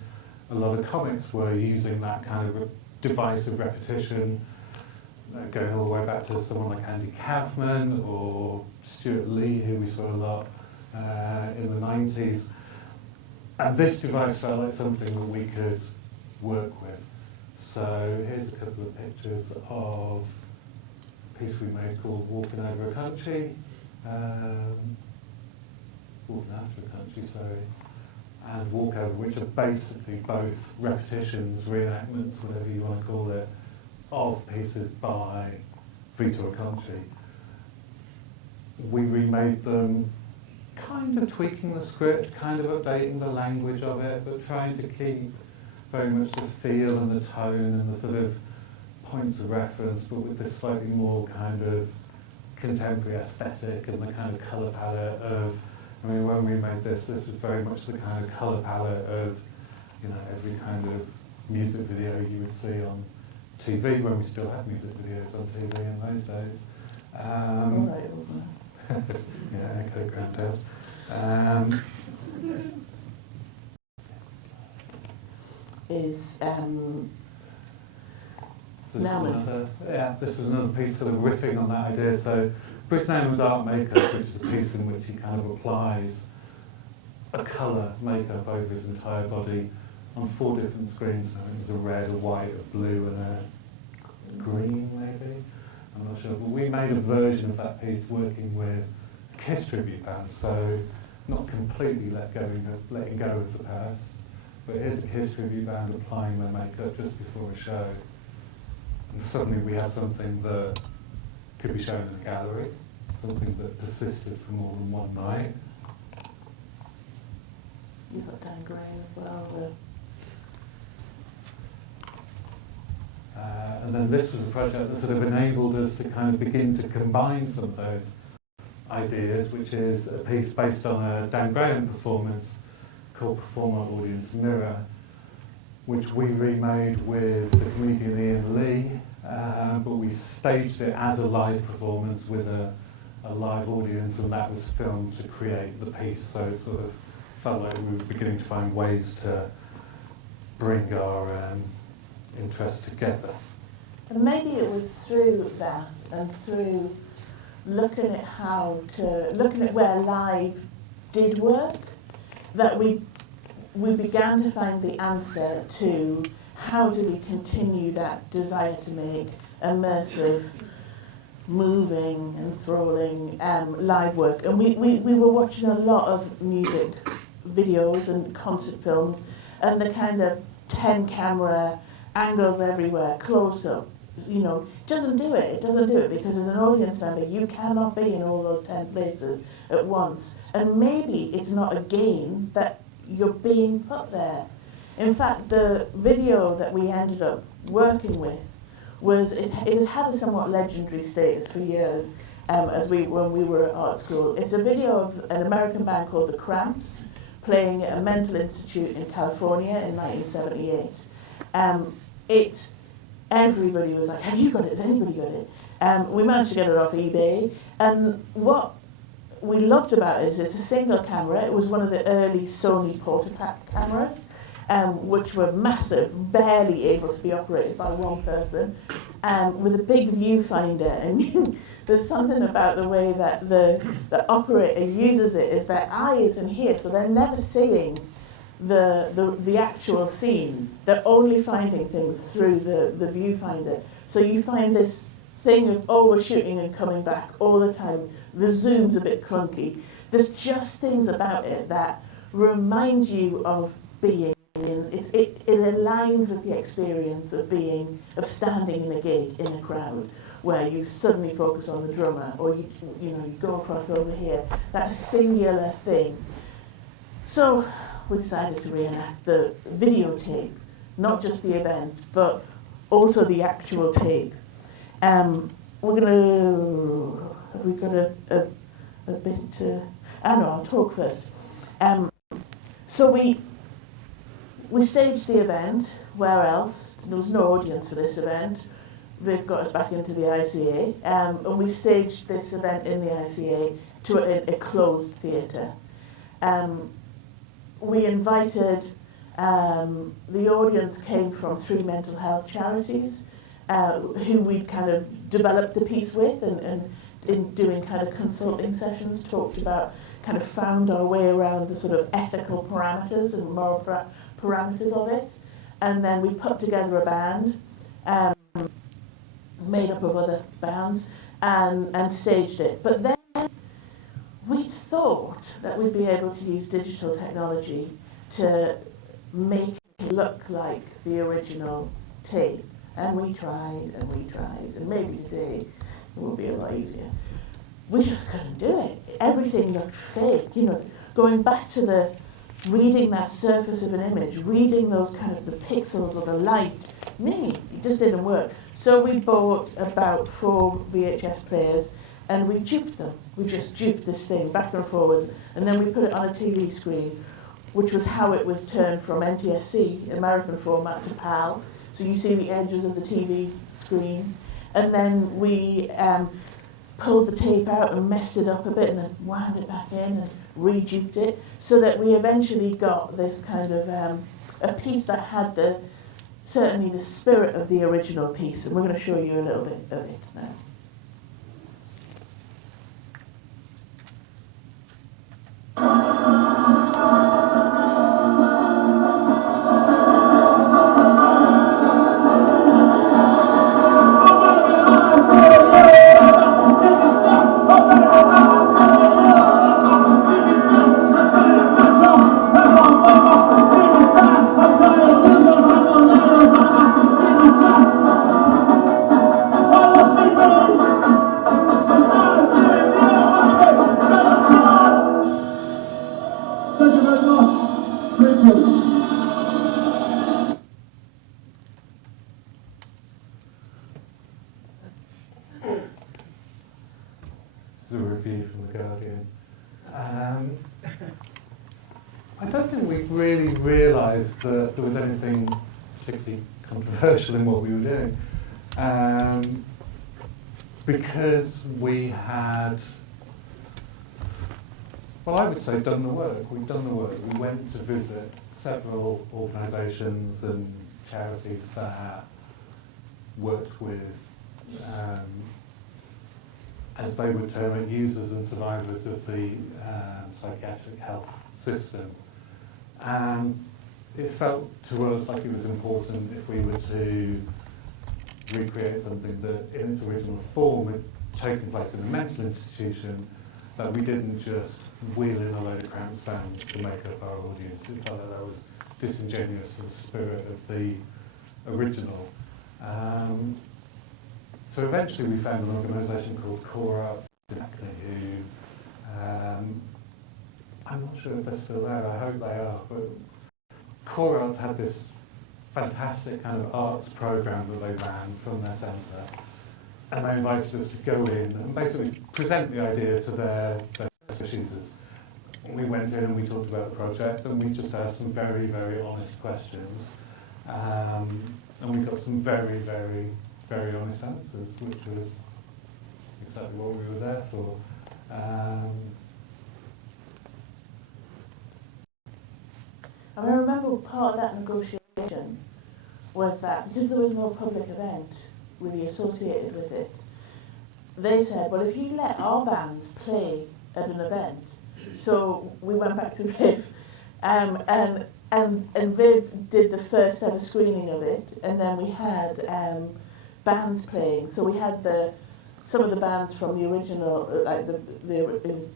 a lot of comics were using that kind of device of repetition, going all the way back to someone like Andy Kaufman or Stuart Lee, who we saw a lot in the 90s. And this device felt like something that we could work with. So here's a couple of pictures of a piece we made called Walking Over a Country. Walking After a Country, sorry. And Walk Over, which are basically both repetitions, reenactments, whatever you want to call it, of pieces by Vito Conti. We remade them, kind of tweaking the script, kind of updating the language of it, but trying to keep very much the feel and the tone and the sort of points of reference, but with this slightly more kind of contemporary aesthetic and the kind of colour palette of, I mean, when we made this was very much the kind of colour palette of, you know, every kind of music video you would see on TV, when we still had music videos on TV in those days. Yeah, Echo Grandad. This was another piece sort of riffing on that idea. So Bruce Nayman's Art Makeup, which is a piece in which he kind of applies a colour makeup over his entire body on 4 different screens. I think there's a red, a white, a blue, and a green, maybe. I'm not sure. But we made a version of that piece working with a Kiss tribute band, so not completely letting go of the past. But here's a Kiss tribute band applying their makeup just before a show. And suddenly we had something that could be shown in a gallery, something that persisted for more than one night. You've got Dan Gray as well. And then this was a project that sort of enabled us to kind of begin to combine some of those ideas, which is a piece based on a Dan Graham performance called Performer Audience Mirror, which we remade with the comedian Iain Lee, but we staged it as a live performance with a live audience, and that was filmed to create the piece, so it sort of felt like we were beginning to find ways to bring our interests together. And maybe it was through that and through looking at where live did work that we began to find the answer to how do we continue that desire to make immersive, moving, enthralling live work. And we were watching a lot of music videos and concert films, and the kind of 10 camera angles everywhere, close up, you know, doesn't do it. It doesn't do it because as an audience member, you cannot be in all those 10 places at once. And maybe it's not a game that you're being put there. In fact, the video that we ended up working with was, it had a somewhat legendary status for years when we were at art school. It's a video of an American band called The Cramps playing at a mental institute in California in 1978. Everybody was like, have you got it? Has anybody got it? We managed to get it off eBay. And what we loved about it is it's a single camera. It was one of the early Sony Portapack cameras, which were massive, barely able to be operated by one person, with a big viewfinder. And there's something about the way that the operator uses it is their eye is in here, so they're never seeing the actual scene. They're only finding things through the viewfinder. So you find this thing of overshooting and coming back all the time. The zoom's a bit clunky. There's just things about it that remind you of being in. It aligns with the experience of standing in a gig in a crowd, where you suddenly focus on the drummer, or you go across over here. That singular thing. So we decided to reenact the videotape, not just the event, but also the actual tape. We've got a bit to, I'll talk first. So we staged the event. Where else? There was no audience for this event. Viv got us back into the ICA, and we staged this event in the ICA to a closed theatre. We invited, the audience came from 3 mental health charities who we'd kind of developed the piece with, and in doing kind of consulting sessions, talked about, kind of found our way around the sort of ethical parameters and moral parameters of it. And then we put together a band made up of other bands and staged it. But then we thought that we'd be able to use digital technology to make it look like the original tape. And we tried, and maybe today it will be a lot easier. We just couldn't do it. Everything looked fake. You know, going back to the reading that surface of an image, reading those kind of the pixels or the light, it just didn't work. So we bought about 4 VHS players and we duped them. We just duped this thing back and forwards, and then we put it on a TV screen, which was how it was turned from NTSC, American format, to PAL. So you see the edges of the TV screen. And then we pulled the tape out and messed it up a bit and then wound it back in and reduped it, so that we eventually got this kind of a piece that had certainly the spirit of the original piece. And we're going to show you a little bit of it now. The review from The Guardian. I don't think we really realised that there was anything particularly controversial in what we were doing, because we had, well, I would say done the work. We'd done the work. We went to visit several organisations and charities that worked with, as they would term it, users and survivors of the psychiatric health system. And it felt to us like it was important, if we were to recreate something that in its original form had taken place in a mental institution, that we didn't just wheel in a load of cramped stands to make up our audience. It felt like that was disingenuous to the spirit of the original. So eventually we found an organisation called Core Arts, who, I'm not sure if they're still there, I hope they are, but Core Arts had this fantastic kind of arts programme that they ran from their centre, and they invited us to go in and basically present the idea to their users. We went in and we talked about the project, and we just asked some very, very honest questions, and we got some very, very, very honest answers, which was exactly what we were there for. And I remember part of that negotiation was that because there was no public event really associated with it, they said, well, if you let our bands play at an event, so we went back to Viv, and Viv did the first ever screening of it, and then we had bands playing. So we had some of the bands from the original, like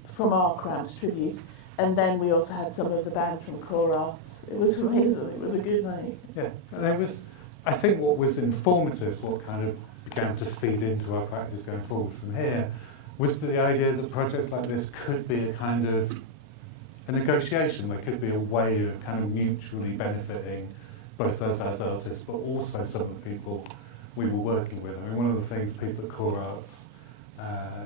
from our Cramps tribute, and then we also had some of the bands from Core Arts. It was amazing. It was a good night. Yeah, and it was, I think what was informative, what kind of began to feed into our practice going forward from here, was the idea that projects like this could be a kind of a negotiation. There could be a way of kind of mutually benefiting both us as artists, but also some of the people we were working with. I mean, one of the things people at Core Arts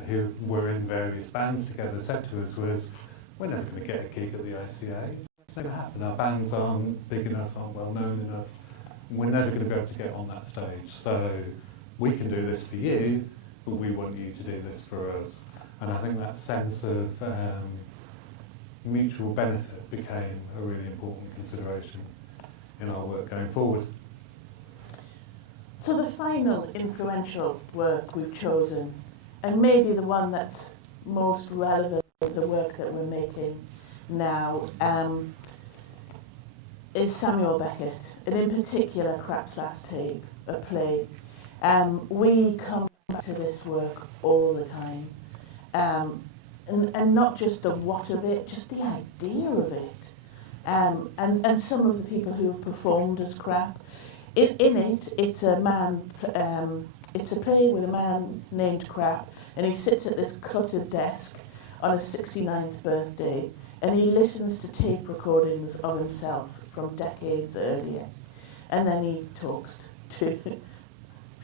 who were in various bands together said to us was, we're never going to get a gig at the ICA. It's never going to happen. Our bands aren't big enough, aren't well known enough. We're never going to be able to get on that stage. So we can do this for you, but we want you to do this for us. And I think that sense of mutual benefit became a really important consideration in our work going forward. So the final influential work we've chosen, and maybe the one that's most relevant to the work that we're making now, is Samuel Beckett, and in particular Krapp's Last Tape, a play. We come back to this work all the time, and not just the what of it, just the idea of it. And some of the people who have performed as Krapp. In it, it's a play with a man named Krapp, and he sits at this cluttered desk on his 69th birthday, and he listens to tape recordings of himself from decades earlier, and then he talks to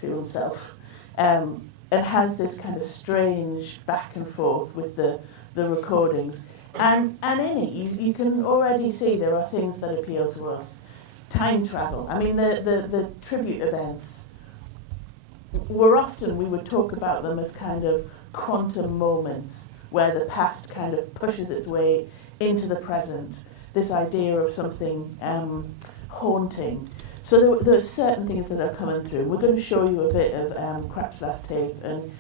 himself, and has this kind of strange back and forth with the recordings. And in it, you can already see there are things that appeal to us. Time travel. I mean, the tribute events, we would talk about them as kind of quantum moments where the past kind of pushes its way into the present. This idea of something haunting. So there are certain things that are coming through. We're going to show you a bit of Krapp's Last Tape, and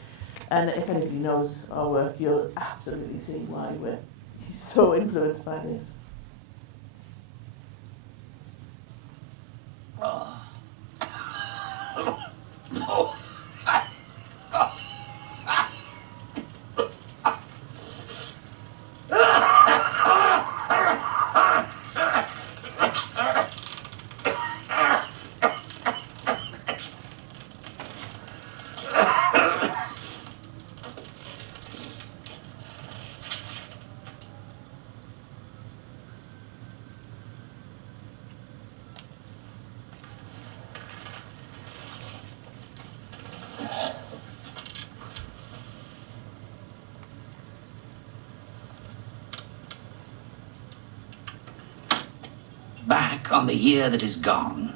if anybody knows our work, you'll absolutely see why we're so influenced by this. Back on the year that is gone,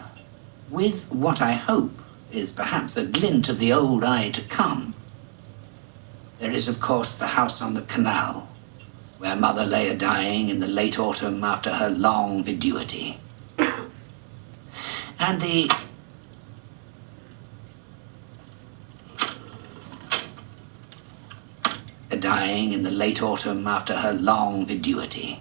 with what I hope is perhaps a glint of the old eye to come. There is, of course, the house on the canal, where Mother lay a-dying in the late autumn after her long viduity. And the a-dying in the late autumn after her long viduity.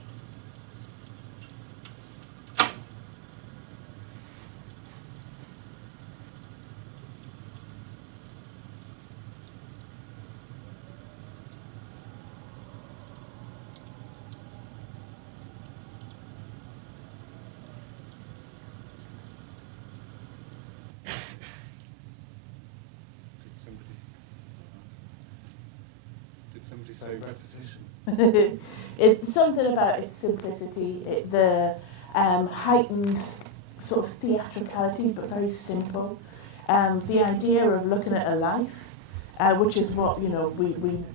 Say repetition. It's something about its simplicity, the heightened sort of theatricality, but very simple. The idea of looking at a life, which is what we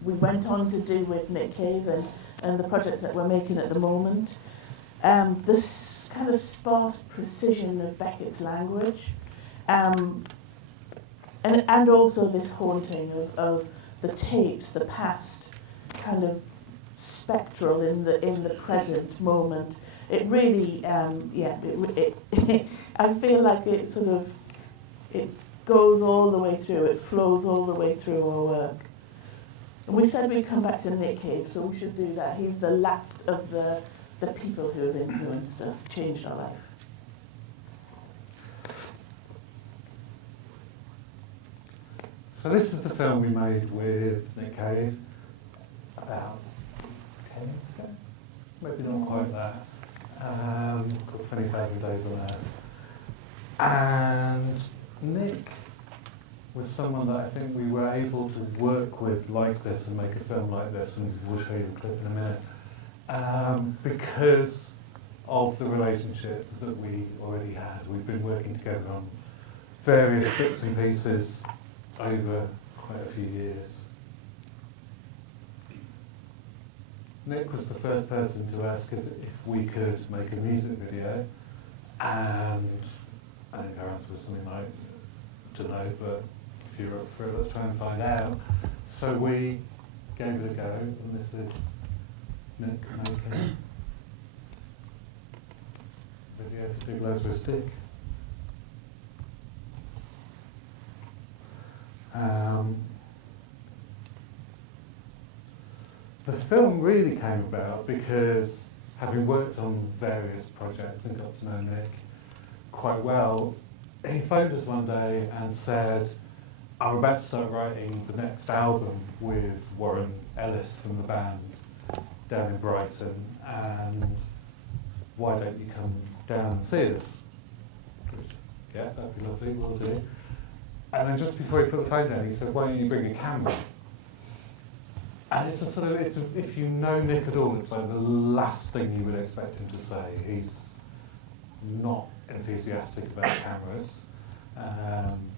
went on to do with Nick Cave and the projects that we're making at the moment. This kind of sparse precision of Beckett's language, and also this haunting of the tapes, the past, kind of spectral in the present moment. It really, I feel like it goes all the way through. It flows all the way through our work. And we said we'd come back to Nick Cave, so we should do that. He's the last of the people who have influenced us, changed our life. So this is the film we made with Nick Cave about 10 years ago, maybe not quite that, called 20,000 Days on Earth. And Nick was someone that I think we were able to work with like this and make a film like this, and we'll show you the clip in a minute, because of the relationship that we already had. We've been working together on various bits and pieces over quite a few years. Nick was the first person to ask us if we could make a music video, and I think our answer was something like, to know, but if you're up for it, let's try and find out. So we gave it a go, and this is Nick making video for Big Lazarus Dick. The film really came about because, having worked on various projects and got to know Nick quite well, he phoned us one day and said, I'm about to start writing the next album with Warren Ellis from the band down in Brighton, and why don't you come down and see us? Which, yeah, that'd be lovely, we'll do. And then just before he put the phone down, he said, why don't you bring a camera? And it's a sort of, if you know Nick at all, it's like the last thing you would expect him to say. He's not enthusiastic about cameras.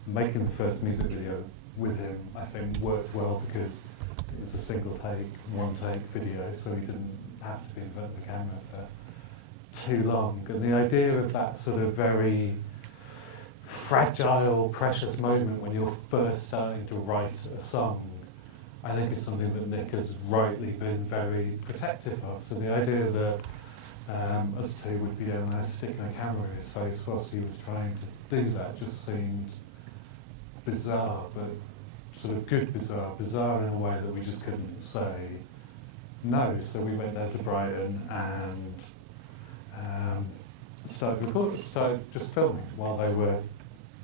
Making the first music video with him, I think, worked well because it was a single take, one take video, so he didn't have to be in front of the camera for too long. And the idea of that sort of very fragile, precious moment when you're first starting to write a song, I think is something that Nick has rightly been very protective of. So the idea that us two would be able to stick a camera in his face whilst he was trying to do that just seemed bizarre, but sort of good bizarre in a way that we just couldn't say no. So we went there to Brighton and started just filming while they were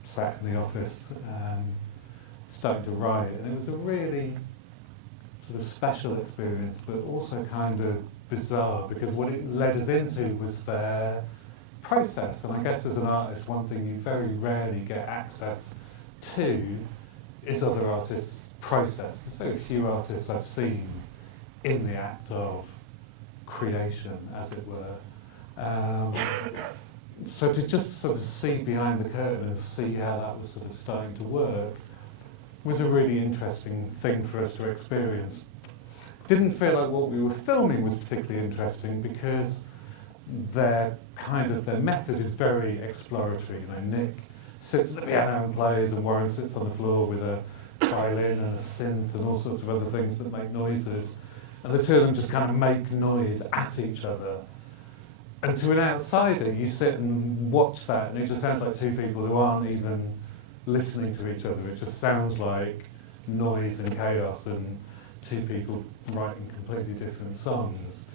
sat in the office starting to write. And it was a really sort of special experience, but also kind of bizarre, because what it led us into was their process. And I guess as an artist, one thing you very rarely get access to is other artists' process. There's very few artists I've seen in the act of creation, as it were. So to just sort of see behind the curtain and see how that was sort of starting to work was a really interesting thing for us to experience. Didn't feel like what we were filming was particularly interesting because their method is very exploratory. You know, Nick sits at the piano and plays, and Warren sits on the floor with a violin and a synth and all sorts of other things that make noises. And the two of them just kind of make noise at each other. And to an outsider, you sit and watch that, and it just sounds like two people who aren't even listening to each other. It just sounds like noise and chaos and two people writing completely different songs.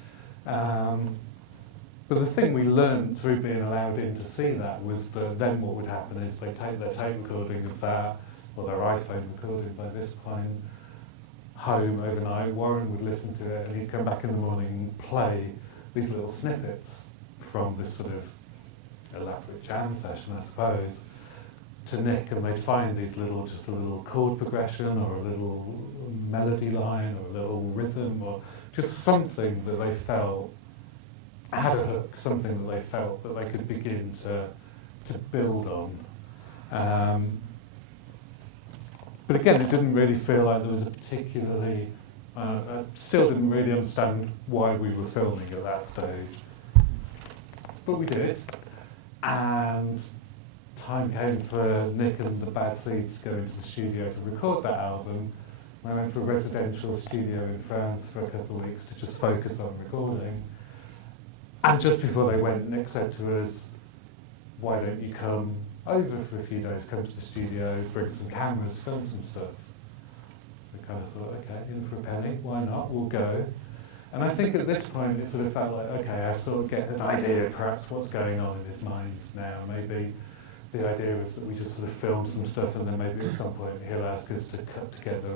But the thing we learned through being allowed in to see that was that then what would happen is they take their tape recording of that, or their iPhone recording by this point, home overnight. Warren would listen to it, and he'd come back in the morning and play these little snippets from this sort of elaborate jam session, I suppose, to Nick, and they'd find these just a little chord progression or a little melody line or a little rhythm or just something that they felt had a hook, something that they felt that they could begin to build on. But again, it didn't really feel like there was a particularly, I still didn't really understand why we were filming at that stage. But we did, and time came for Nick and the Bad Seeds to go into the studio to record that album. I went to a residential studio in France for a couple of weeks to just focus on recording. And just before they went, Nick said to us, why don't you come over for a few days, come to the studio, bring some cameras, film some stuff. We kind of thought, okay, in for a penny, why not, we'll go. And I think at this point it sort of felt like, okay, I sort of get an idea perhaps what's going on in his mind now. Maybe the idea is that we just sort of film some stuff, and then maybe at some point he'll ask us to cut together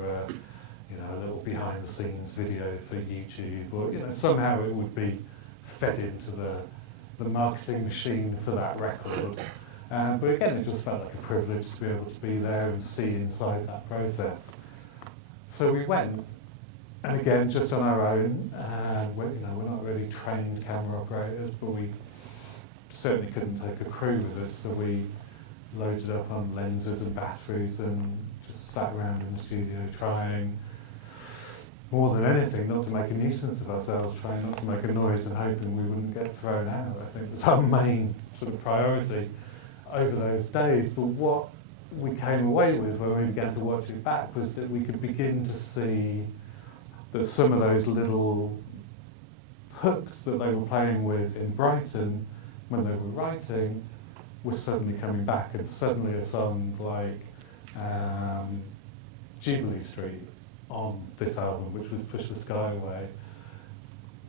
a little behind the scenes video for YouTube, or somehow it would be fed into the marketing machine for that record. But again, it just felt like a privilege to be able to be there and see inside that process. So we went, and again, just on our own. We're not really trained camera operators, but we certainly couldn't take a crew with us, so we loaded up on lenses and batteries and just sat around in the studio trying, more than anything, not to make a nuisance of ourselves, trying not to make a noise and hoping we wouldn't get thrown out. I think was our main sort of priority over those days. But what we came away with when we began to watch it back was that we could begin to see that some of those little hooks that they were playing with in Brighton when they were writing were suddenly coming back, and suddenly a song like Jubilee Street on this album, which was Push the Sky Away,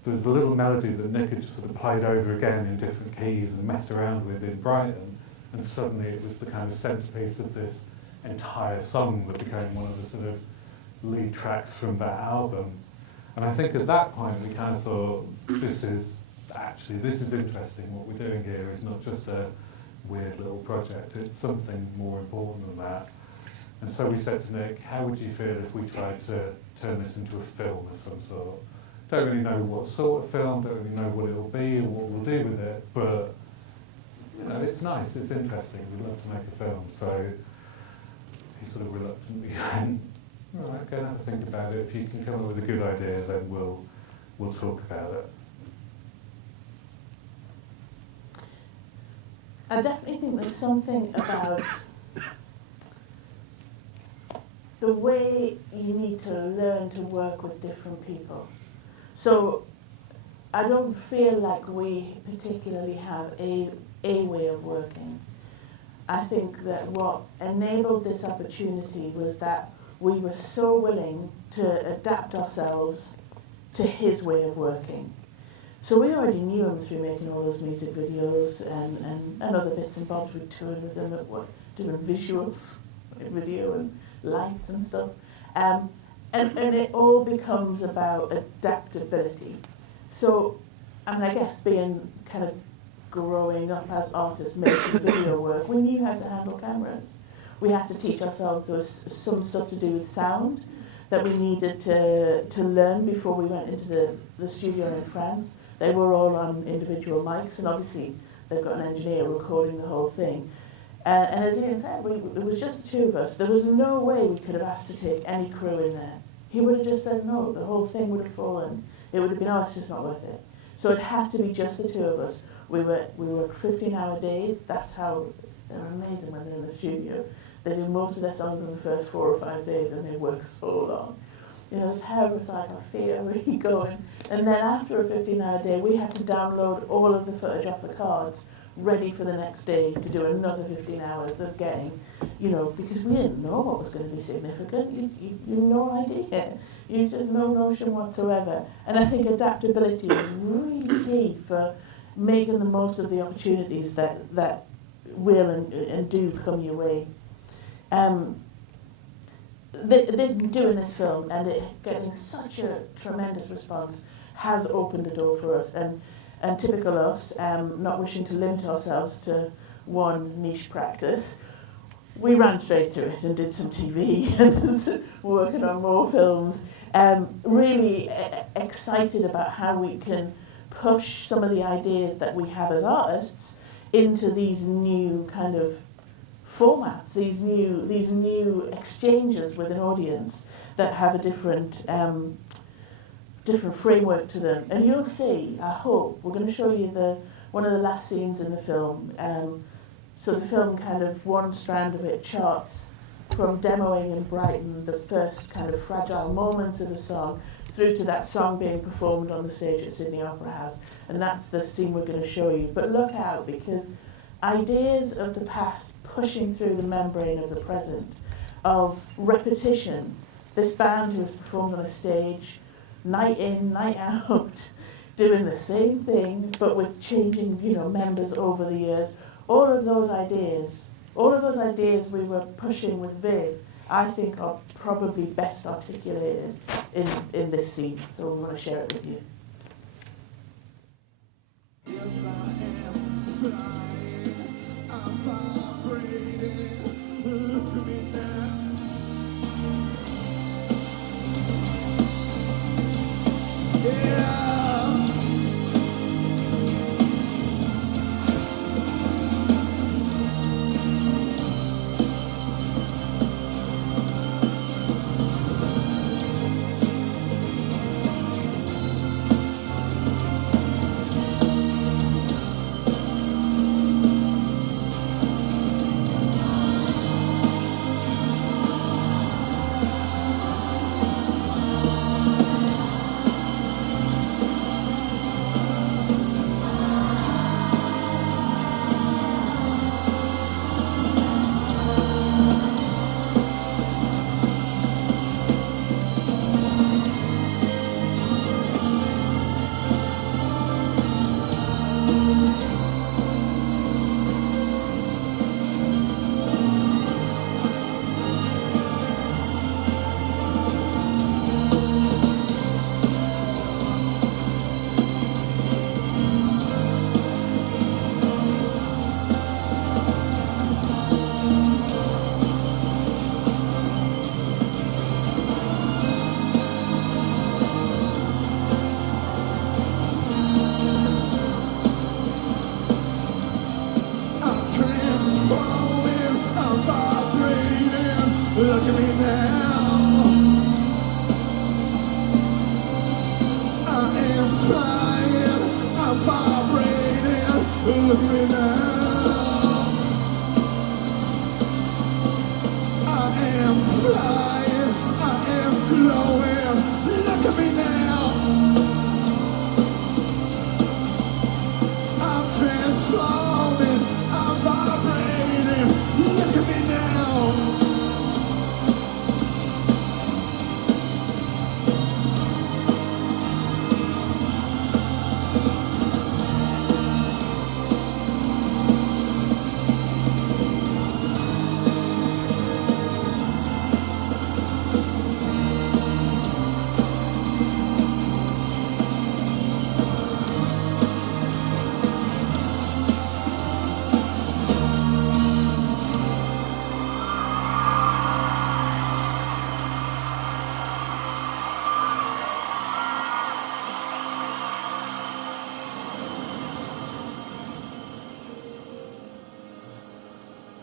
there was a little melody that Nick had just sort of played over again in different keys and messed around with in Brighton, and suddenly it was the kind of centrepiece of this entire song that became one of the sort of lead tracks from that album. And I think at that point we kind of thought, this is interesting. What we're doing here is not just a weird little project, it's something more important than that. And so we said to Nick, how would you feel if we tried to turn this into a film of some sort? Don't really know what sort of film, don't really know what it'll be or what we'll do with it, but you know, it's nice, it's interesting, we'd love to make a film. So he sort of reluctantly went, all right, go and have a think about it. If you can come up with a good idea, then we'll talk about it. I definitely think there's something about the way you need to learn to work with different people. So I don't feel like we particularly have a way of working. I think that what enabled this opportunity was that we were so willing to adapt ourselves to his way of working. So we already knew him through making all those music videos and other bits and bobs. We toured with him at work, doing visuals, video and lights and stuff. And it all becomes about adaptability. So, I mean, I guess being kind of growing up as artists, making video work, we knew how to handle cameras. We had to teach ourselves. There was some stuff to do with sound that we needed to learn before we went into the studio in France. They were all on individual mics, and obviously they've got an engineer recording the whole thing. And as Iain said, it was just the two of us. There was no way we could have asked to take any crew in there. He would have just said no. The whole thing would have fallen. It would have been, oh, it's just not worth it. So it had to be just the two of us. We worked 15-hour days. That's how they're amazing when they're in the studio. They do most of their songs in the first 4 or 5 days, and they work so long. You know, the hair was like, our feet are really going. And then after a 15-hour day, we had to download all of the footage off the cards, ready for the next day to do another 15 hours of getting, you know, because we didn't know what was going to be significant. You no idea. You just no notion whatsoever. And I think adaptability is really key for making the most of the opportunities that will and do come your way. Doing this film and it getting such a tremendous response has opened a door for us. And typical us, not wishing to limit ourselves to one niche practice, we ran straight through it and did some TV and working on more films. Really excited about how we can push some of the ideas that we have as artists into these new kind of formats, these new exchanges with an audience that have a different framework to them. And you'll see, I hope, we're going to show you one of the last scenes in the film. So the film kind of, one strand of it charts from demoing in Brighton the first kind of fragile moments of the song through to that song being performed on the stage at Sydney Opera House. And that's the scene we're going to show you. But look out, because ideas of the past pushing through the membrane of the present, of repetition. This band who has performed on a stage, night in, night out, doing the same thing, but with changing, members over the years. All of those ideas we were pushing with Viv, I think are probably best articulated in this scene. So we want to share it with you. Yes, I am flying, I'm vibrating, look at me now. Yeah.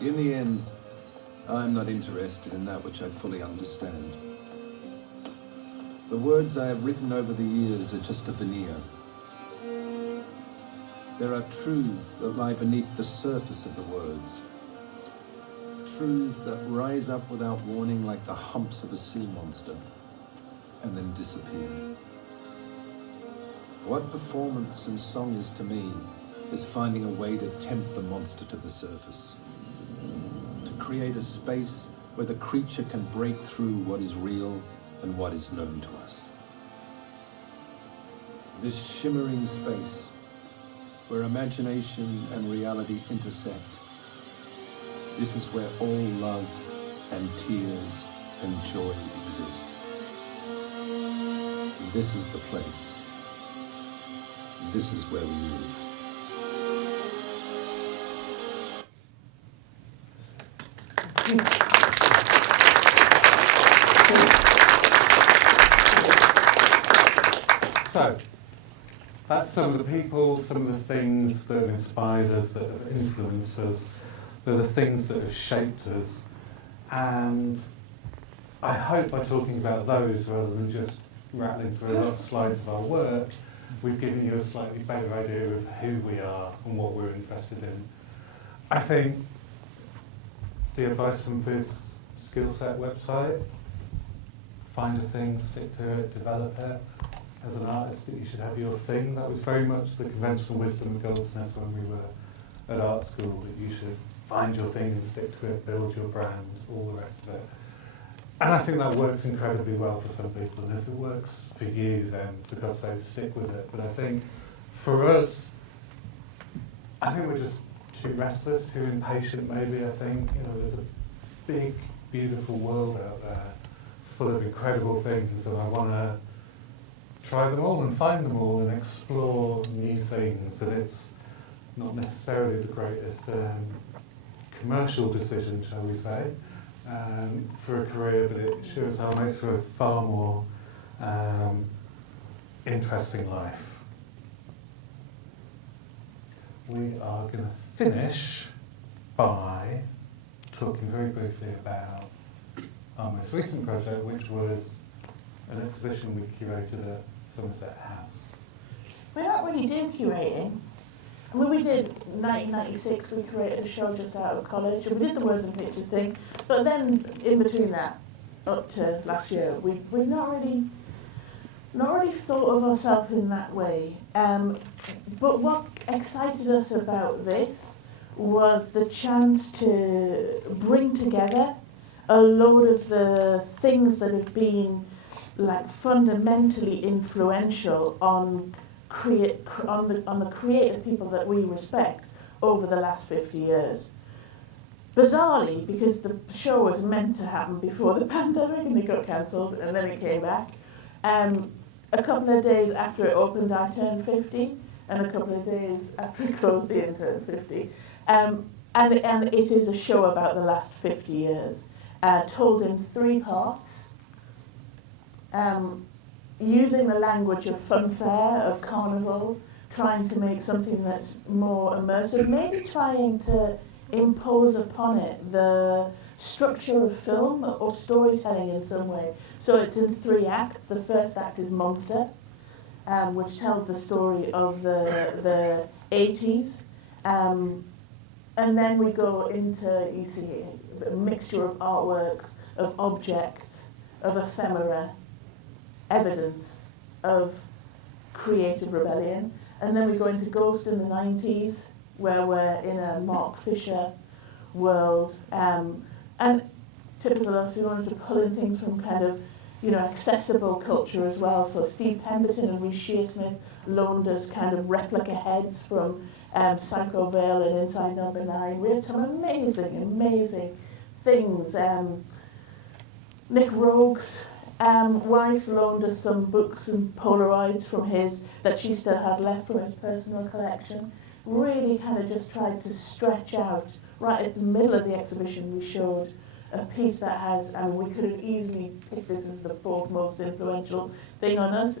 In the end, I'm not interested in that which I fully understand. The words I have written over the years are just a veneer. There are truths that lie beneath the surface of the words. Truths that rise up without warning like the humps of a sea monster, and then disappear. What performance and song is to me is finding a way to tempt the monster to the surface. To create a space where the creature can break through what is real and what is known to us. This shimmering space where imagination and reality intersect. This is where all love and tears and joy exist. This is the place. This is where we live. So, that's some of the people, some of the things that have inspired us, that have influenced us. They're the things that have shaped us. And I hope by talking about those rather than just rattling through a lot of slides of our work, we've given you a slightly better idea of who we are and what we're interested in. I think the advice from Vid's skill set website, find a thing, stick to it, develop it. As an artist, you should have your thing. That was very much the conventional wisdom of Goldsmiths when we were at art school, that you should find your thing and stick to it, build your brand, all the rest of it. And I think that works incredibly well for some people, and if it works for you, then for God's sake, stick with it. But I think for us, I think we're just too restless, too impatient maybe, I think. You know, there's a big, beautiful world out there full of incredible things, and I want to try them all and find them all and explore new things. And it's not necessarily the greatest commercial decision, shall we say, for a career, but it shows how it makes for a far more interesting life. We are going to finish by talking very briefly about our most recent project, which was an exhibition we curated at Somerset House. We're not really doing curating. I mean, we did 1996, we created a show just out of college, and we did the Words and Pictures thing, but then in between that, up to last year, we've not really thought of ourselves in that way. But what excited us about this was the chance to bring together a load of the things that have been like fundamentally influential on the creative people that we respect over the last 50 years. Bizarrely, because the show was meant to happen before the pandemic and it got cancelled and then it came back. A couple of days after it opened, I turned 50, and a couple of days after it closed, Iain turned 50. And it is a show about the last 50 years, told in 3 parts. Using the language of funfair, of carnival, trying to make something that's more immersive, maybe trying to impose upon it the structure of film or storytelling in some way. So it's in 3 acts. The first act is Monster, which tells the story of the 80s. And then we go into, you see, a mixture of artworks, of objects, of ephemera, evidence of creative rebellion. And then we go into Ghost in the 90s, where we're in a Mark Fisher world. And typical us, we wanted to pull in things from kind of, accessible culture as well. So Steve Pemberton and Rhys Shearsmith loaned us kind of replica heads from Psycho Vale and Inside Number 9. We had some amazing things. Nick Rogue's wife loaned us some books and Polaroids from his, that she still had left from his personal collection. Really kind of just tried to stretch out. Right at the middle of the exhibition, we showed a piece that has, and we could have easily picked this as the 4th most influential thing on us,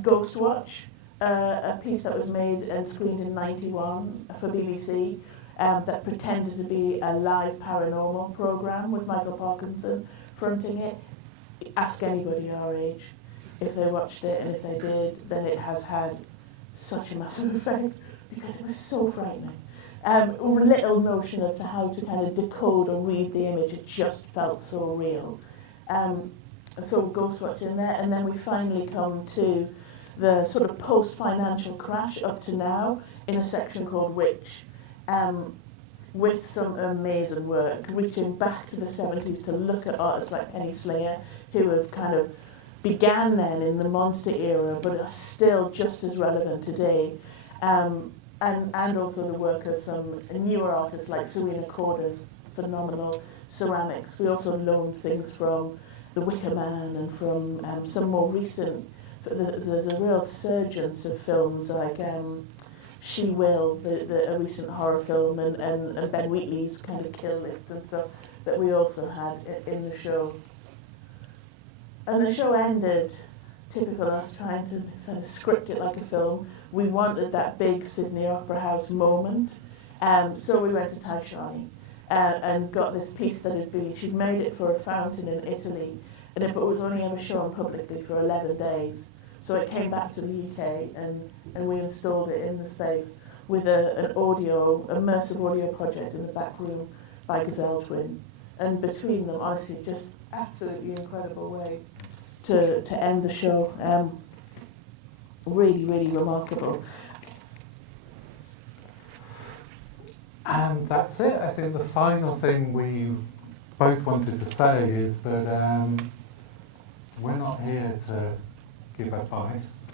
Ghost Watch, a piece that was made and screened in '91 for BBC, that pretended to be a live paranormal program with Michael Parkinson fronting it. Ask anybody our age if they watched it, and if they did, then it has had such a massive effect because it was so frightening. Little notion of how to kind of decode or read the image, it just felt so real. So ghost watching there, and then we finally come to the sort of post-financial crash up to now in a section called Witch, with some amazing work, reaching back to the 70s to look at artists like Penny Slinger, who have kind of began then in the monster era, but are still just as relevant today. And also the work of some newer artists like Serena Corder's phenomenal ceramics. We also loaned things from The Wicker Man and from some more recent, there's a real surgence of films like She Will, a recent horror film, and Ben Wheatley's kind of Kill List and stuff that we also had in the show. And the show ended, typical us trying to sort of script it like a film. We wanted that big Sydney Opera House moment, so we went to Taishani and got this piece that had been, she'd made it for a fountain in Italy, and it was only ever shown publicly for 11 days. So it came back to the UK, and we installed it in the space with an immersive audio project in the back room by Gazelle Twin. And between them, honestly, just absolutely incredible way to end the show. Really, really remarkable. And that's it. I think the final thing we both wanted to say is that we're not here to give advice.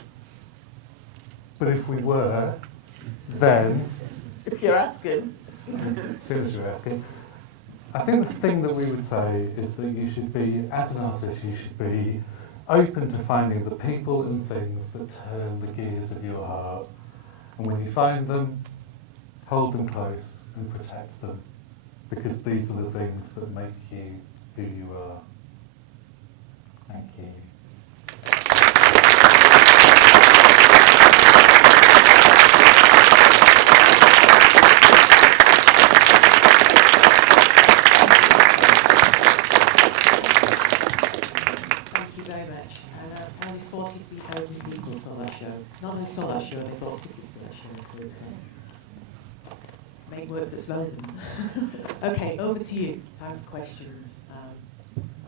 But if we were, then... If you're asking. As soon as you're asking. I think the thing that we would say is that you should be, as an artist, you should be open to finding the people and things that turn the gears of your heart. And when you find them, hold them close and protect them, because these are the things that make you who you are. Thank you. Only 43,000 people saw that show. Not only saw that show, they bought tickets to that show. So it's make work that's relevant. Okay, over to you. Time for questions.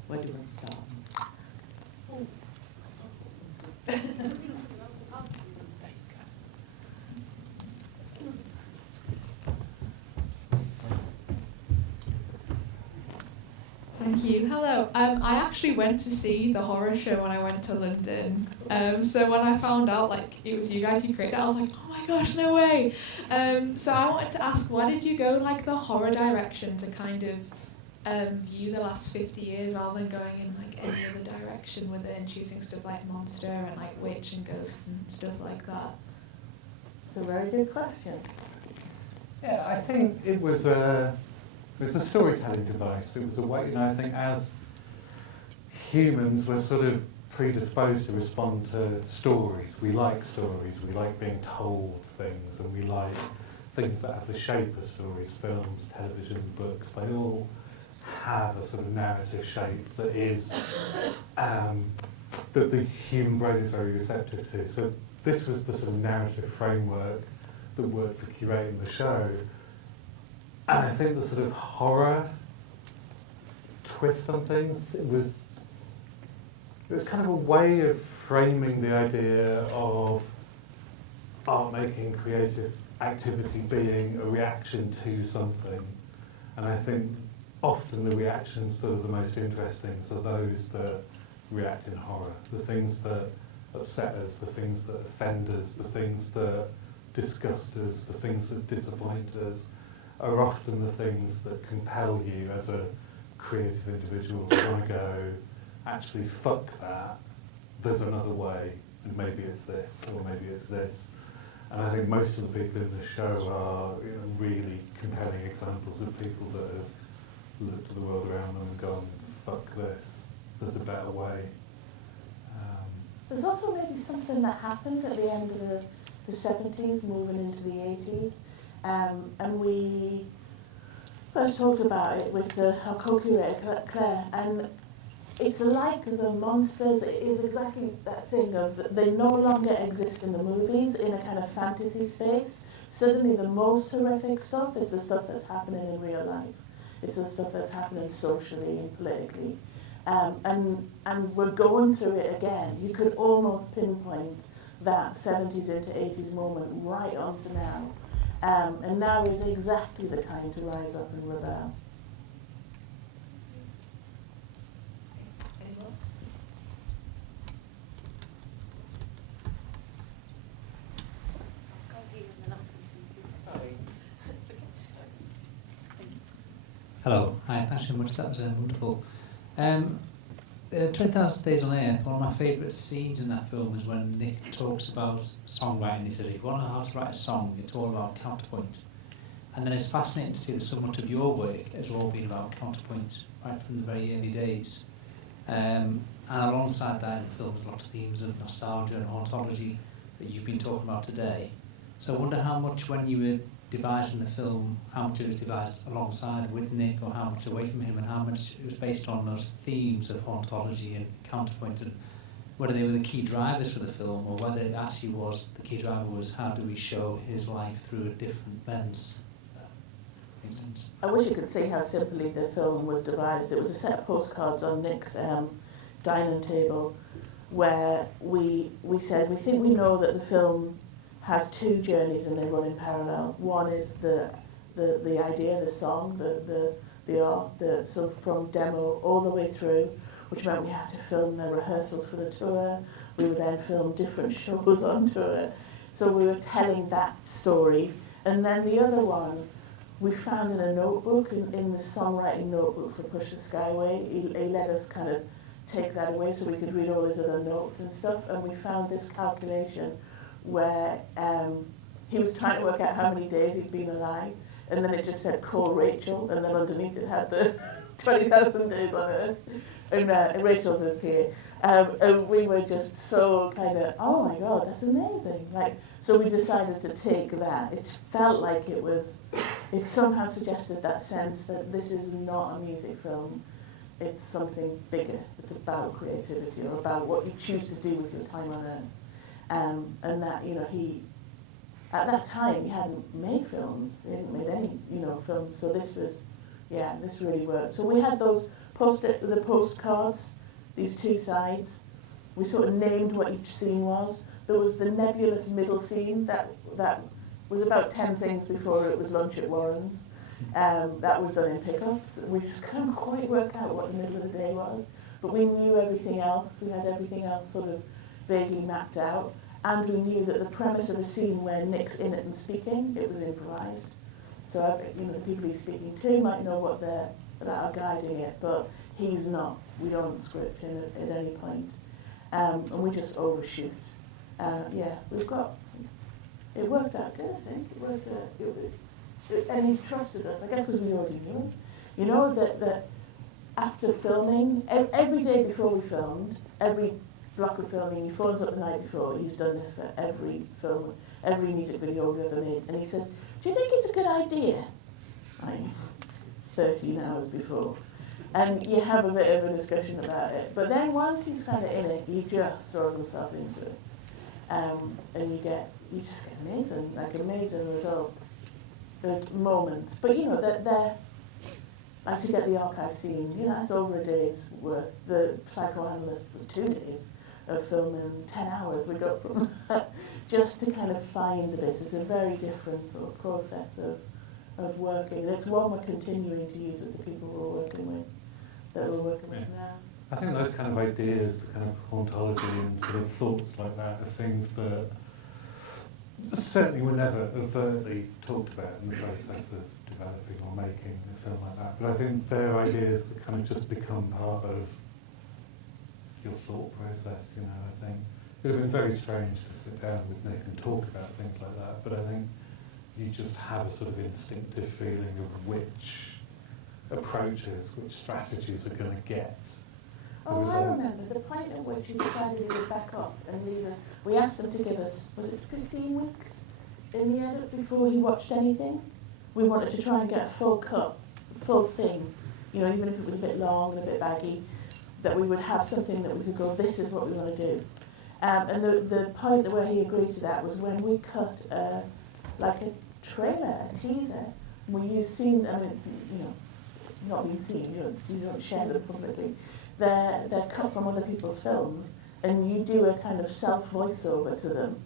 Where do you want to start? Thank you. Hello. I actually went to see the horror show when I went to London. So when I found out it was you guys who created it, I was like, oh my gosh, no way. So I wanted to ask, why did you go the horror direction to kind of view the last 50 years rather than going in any other direction with it and choosing stuff like monster and witch and ghost and stuff like that? It's a very good question. Yeah, I think it was a storytelling device. It was a way, I think as humans, we're sort of predisposed to respond to stories. We like stories, we like being told things, and we like things that have the shape of stories, films, television, books. They all have a sort of narrative shape that is, that the human brain is very receptive to. So this was the sort of narrative framework that worked for curating the show. And I think the sort of horror twist on things, it was kind of a way of framing the idea of art making, creative activity being a reaction to something. And I think often the reactions that are the most interesting are those that react in horror. The things that upset us, the things that offend us, the things that disgust us, the things that disappoint us, are often the things that compel you as a creative individual to want to go, actually, fuck that, there's another way, and maybe it's this, or maybe it's this. And I think most of the people in the show are really compelling examples of people that have looked at the world around them and gone, fuck this, there's a better way. There's also maybe something that happened at the end of the 70s, moving into the 80s. And we first talked about it with our co-curator, Claire, and it's like the monsters. It is exactly that thing of they no longer exist in the movies in a kind of fantasy space. Suddenly the most horrific stuff is the stuff that's happening in real life. It's the stuff that's happening socially and politically. And we're going through it again. You could almost pinpoint that 70s into 80s moment right onto now. And now is exactly the time to rise up and rebel. Hello, hi, thanks very much, that was wonderful. 20,000 Days on Earth, one of my favourite scenes in that film is when Nick talks about songwriting. He said, if you want to know how to write a song, it's all about counterpoint. And then it's fascinating to see that so much of your work has all been about counterpoint, right from the very early days. And alongside that in the film, there's lots of themes of nostalgia and hauntology that you've been talking about today. So I wonder how much, when you were devising the film, how much it was devised alongside with Nick, or how much away from him, and how much it was based on those themes of hauntology and counterpoint, and whether they were the key drivers for the film, or whether it actually was, the key driver was how do we show his life through a different lens. Makes sense. I wish you could see how simply the film was devised. It was a set of postcards on Nick's dining table where we said, we think we know that the film has two journeys and they run in parallel. One is the idea, the song, the art, so from demo all the way through, which meant we had to film the rehearsals for the tour. We would then film different shows on tour. So we were telling that story. And then the other one, we found in a notebook, in the songwriting notebook for Push the Skyway. He let us kind of take that away so we could read all his other notes and stuff. And we found this calculation where he was trying to work out how many days he'd been alive, and then it just said call Rachel, and then underneath it had the 20,000 days on Earth, and Rachel's up here. And we were just so kind of, oh my God, that's amazing. So we decided to take that. It felt like it somehow suggested that sense that this is not a music film, it's something bigger. It's about creativity, or about what you choose to do with your time on Earth. And that, at that time, he hadn't made films. He hadn't made any, films. So this really worked. So we had those the postcards, these two sides. We sort of named what each scene was. There was the nebulous middle scene that was about 10 things before it was lunch at Warren's. That was done in pickups. We just couldn't quite work out what the middle of the day was. But we knew everything else. We had everything else sort of vaguely mapped out, and we knew that the premise of a scene where Nick's in it and speaking, it was improvised. So the people he's speaking to might know that are guiding it, but he's not. We don't script him at any point, and we just overshoot. It worked out good. I think it worked out. And he trusted us. I guess because we already knew it. That after filming, every day before we filmed, every block of filming, he phones up the night before. He's done this for every film, every music video we've ever made, and he says, "Do you think it's a good idea?" 13 hours before, and you have a bit of a discussion about it. But then once he's kind of in it, he just throws himself into it, and you just get amazing results, good moments. But they're like to get the archive scene. That's over a day's worth. The psychoanalyst was 2 days of filming, 10 hours we got from that, just to kind of find the bits. It's a very different sort of process of working. It's one we're continuing to use with the people we're working with, now. I think those kind of ideas, the kind of hauntology and sort of thoughts like that, are things that certainly were never overtly talked about in the process of developing or making a film like that. But I think they're ideas that kind of just become part of your thought process, I think. It would have been very strange to sit down with Nick and talk about things like that, but I think you just have a sort of instinctive feeling of which approaches, which strategies are going to get. Oh, I remember the point at which you decided to back up and leave us. We asked them to give us, was it 15 weeks in the edit before he watched anything. We wanted to try and get a full cut, full thing, you know, even if it was a bit long and a bit baggy, that we would have something that we could go, this is what we want to do. And the point where he agreed to that was when we cut like a trailer, a teaser. We use scenes, I mean, you know, not being seen, you don't share them publicly. They're cut from other people's films, and you do a kind of self-voiceover to them.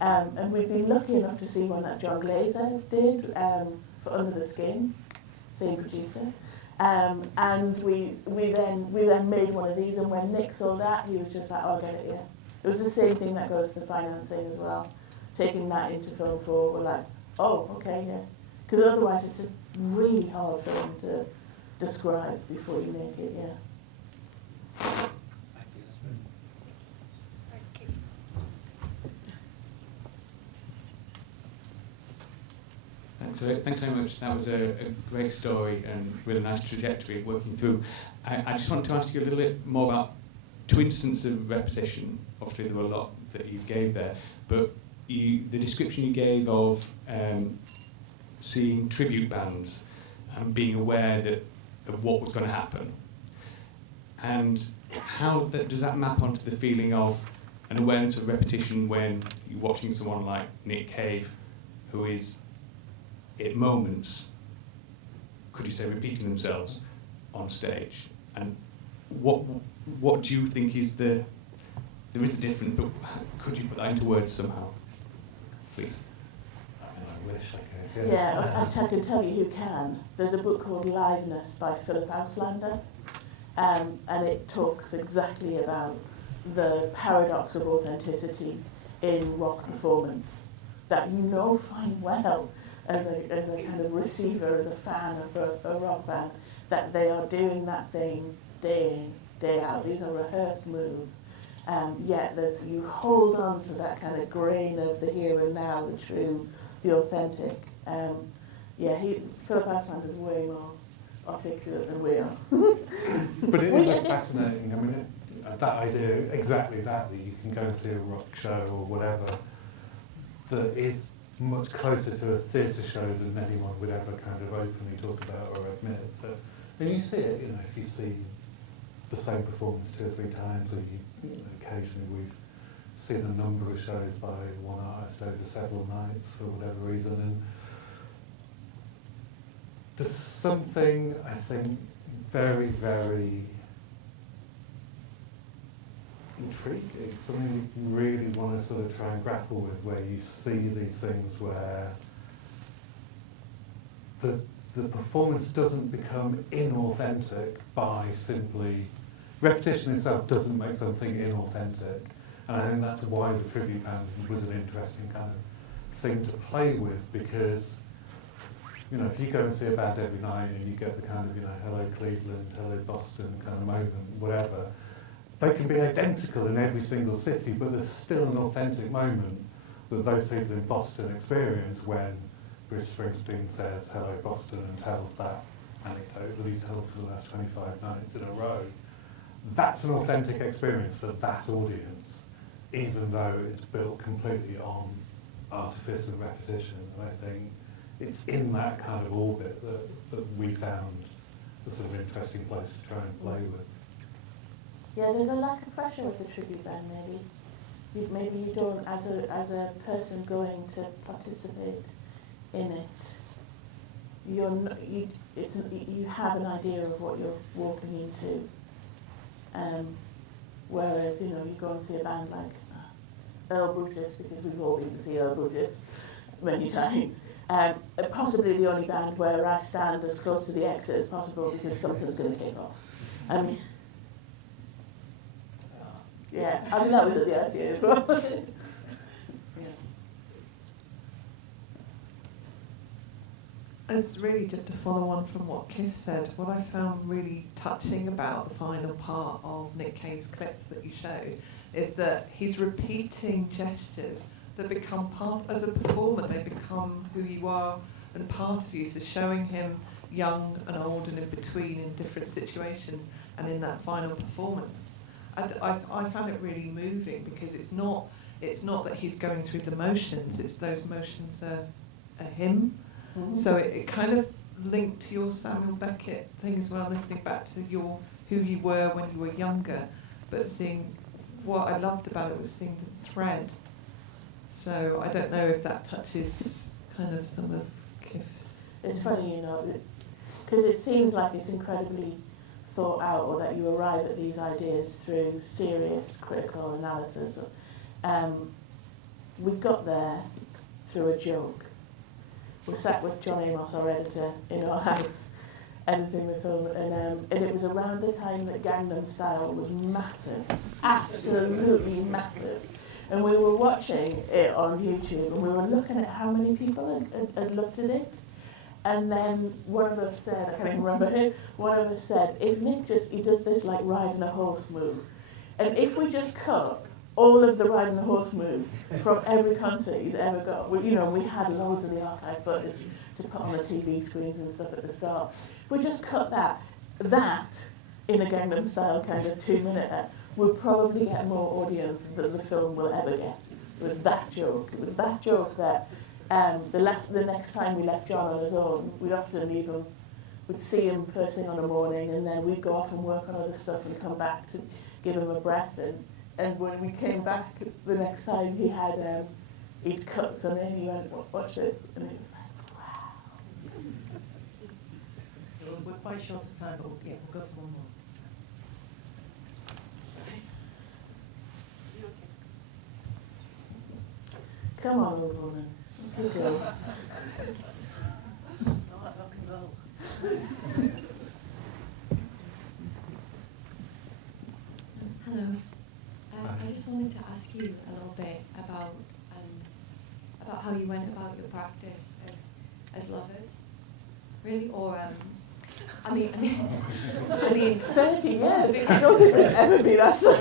And we've been lucky enough to see one that John Glazer did for Under the Skin, same producer. And we then made one of these, and when Nick saw that, he was just like, oh, I get it, yeah. It was the same thing that goes to financing as well. Taking that into Film 4, we're like, oh, okay, yeah. Because otherwise it's a really hard film to describe before you make it, yeah. Thanks very much. That was a great story and really nice trajectory working through. I just wanted to ask you a little bit more about two instances of repetition. Obviously, there were a lot that you gave there, but the description you gave of seeing tribute bands and being aware of what was going to happen, and how does that map onto the feeling of an awareness of repetition when you're watching someone like Nick Cave, who is at moments, could you say, repeating themselves on stage? And what do you think is there is a difference, but could you put that into words somehow, please? I wish I could. Yeah, I can tell you who can. There's a book called Liveness by Philip Auslander, and it talks exactly about the paradox of authenticity in rock performance, that you know fine well as a kind of receiver, as a fan of a rock band, that they are doing that thing day in, day out. These are rehearsed moves. Yet you hold on to that kind of grain of the here and now, the true, the authentic. Philip Auslander is way more articulate than we are. But it is fascinating. I mean, that idea, exactly that you can go and see a rock show or whatever, that is much closer to a theatre show than anyone would ever kind of openly talk about or admit. And you see it, you know, if you see the same performance 2 or 3 times, or occasionally we've seen a number of shows by one artist over several nights for whatever reason, and there's something, I think, very, very intriguing, something you really want to sort of try and grapple with, where you see these things where the performance doesn't become inauthentic by simply, repetition itself doesn't make something inauthentic, and I think that's why the tribute band was an interesting kind of thing to play with, because, you know, if you go and see a band every night and you get the kind of, you know, hello Cleveland, hello Boston kind of moment, whatever, they can be identical in every single city, but there's still an authentic moment that those people in Boston experience when Bruce Springsteen says hello Boston and tells that anecdote that he's told for the last 25 nights in a row. That's an authentic experience for that audience, even though it's built completely on artifice and repetition. And I think it's in that kind of orbit that we found a sort of interesting place to try and play with. Yeah, there's a lack of pressure with the tribute band, maybe. Maybe you don't, as a person going to participate in it, you have an idea of what you're walking into. Whereas, you know, you go and see a band like Earl Brutus, because we've all been to see Earl Brutus many times. Possibly the only band where I stand as close to the exit as possible because something's going to kick off. Yeah, I mean, that was at the RTA as well. Yeah. It's really just a follow-on from what Kif said. What I found really touching about the final part of Nick Cave's clip that you showed is that he's repeating gestures that become part, as a performer, they become who you are and part of you. So showing him young and old and in between in different situations, and in that final performance, I found it really moving, because it's it's not that he's going through the motions, it's those motions are him. Mm-hmm. So it kind of linked to your Samuel Beckett thing as well, listening back to who you were when you were younger, but seeing what I loved about it was seeing the thread. So I don't know if that touches kind of some of Kif's. It's funny, you know, because it seems like it's incredibly thought out, or that you arrive at these ideas through serious critical analysis. We got there through a joke. We sat with John Amos, our editor, in our house, editing the film, and it was around the time that Gangnam Style was massive, absolutely massive. And we were watching it on YouTube, and we were looking at how many people had looked at it. And then one of us said, I can't even remember who, one of us said, if Nick he does this like riding a horse move, and if we just cut all of the riding a horse moves from every concert he's ever got, we had loads of the archive footage to put on the TV screens and stuff at the start. If we just cut that in a Gangnam Style kind of 2-minute, we'll probably get more audience than the film will ever get. It was that joke. It was that joke that the next time we left John on his own, we'd often leave him, we'd see him first thing on the morning, and then we'd go off and work on other stuff and come back to give him a breath. And when we came back the next time, he'd cut something, and he went, watch this, and it was like, wow. We're quite short of time, but we'll go for one more. Come on, old woman. You go. Not like rock and roll. Hello. I just wanted to ask you a little bit about how you went about your practice as lovers, really, or I mean, 30 years. I don't think we've ever been asked that.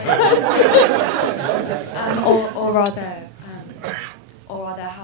or rather, how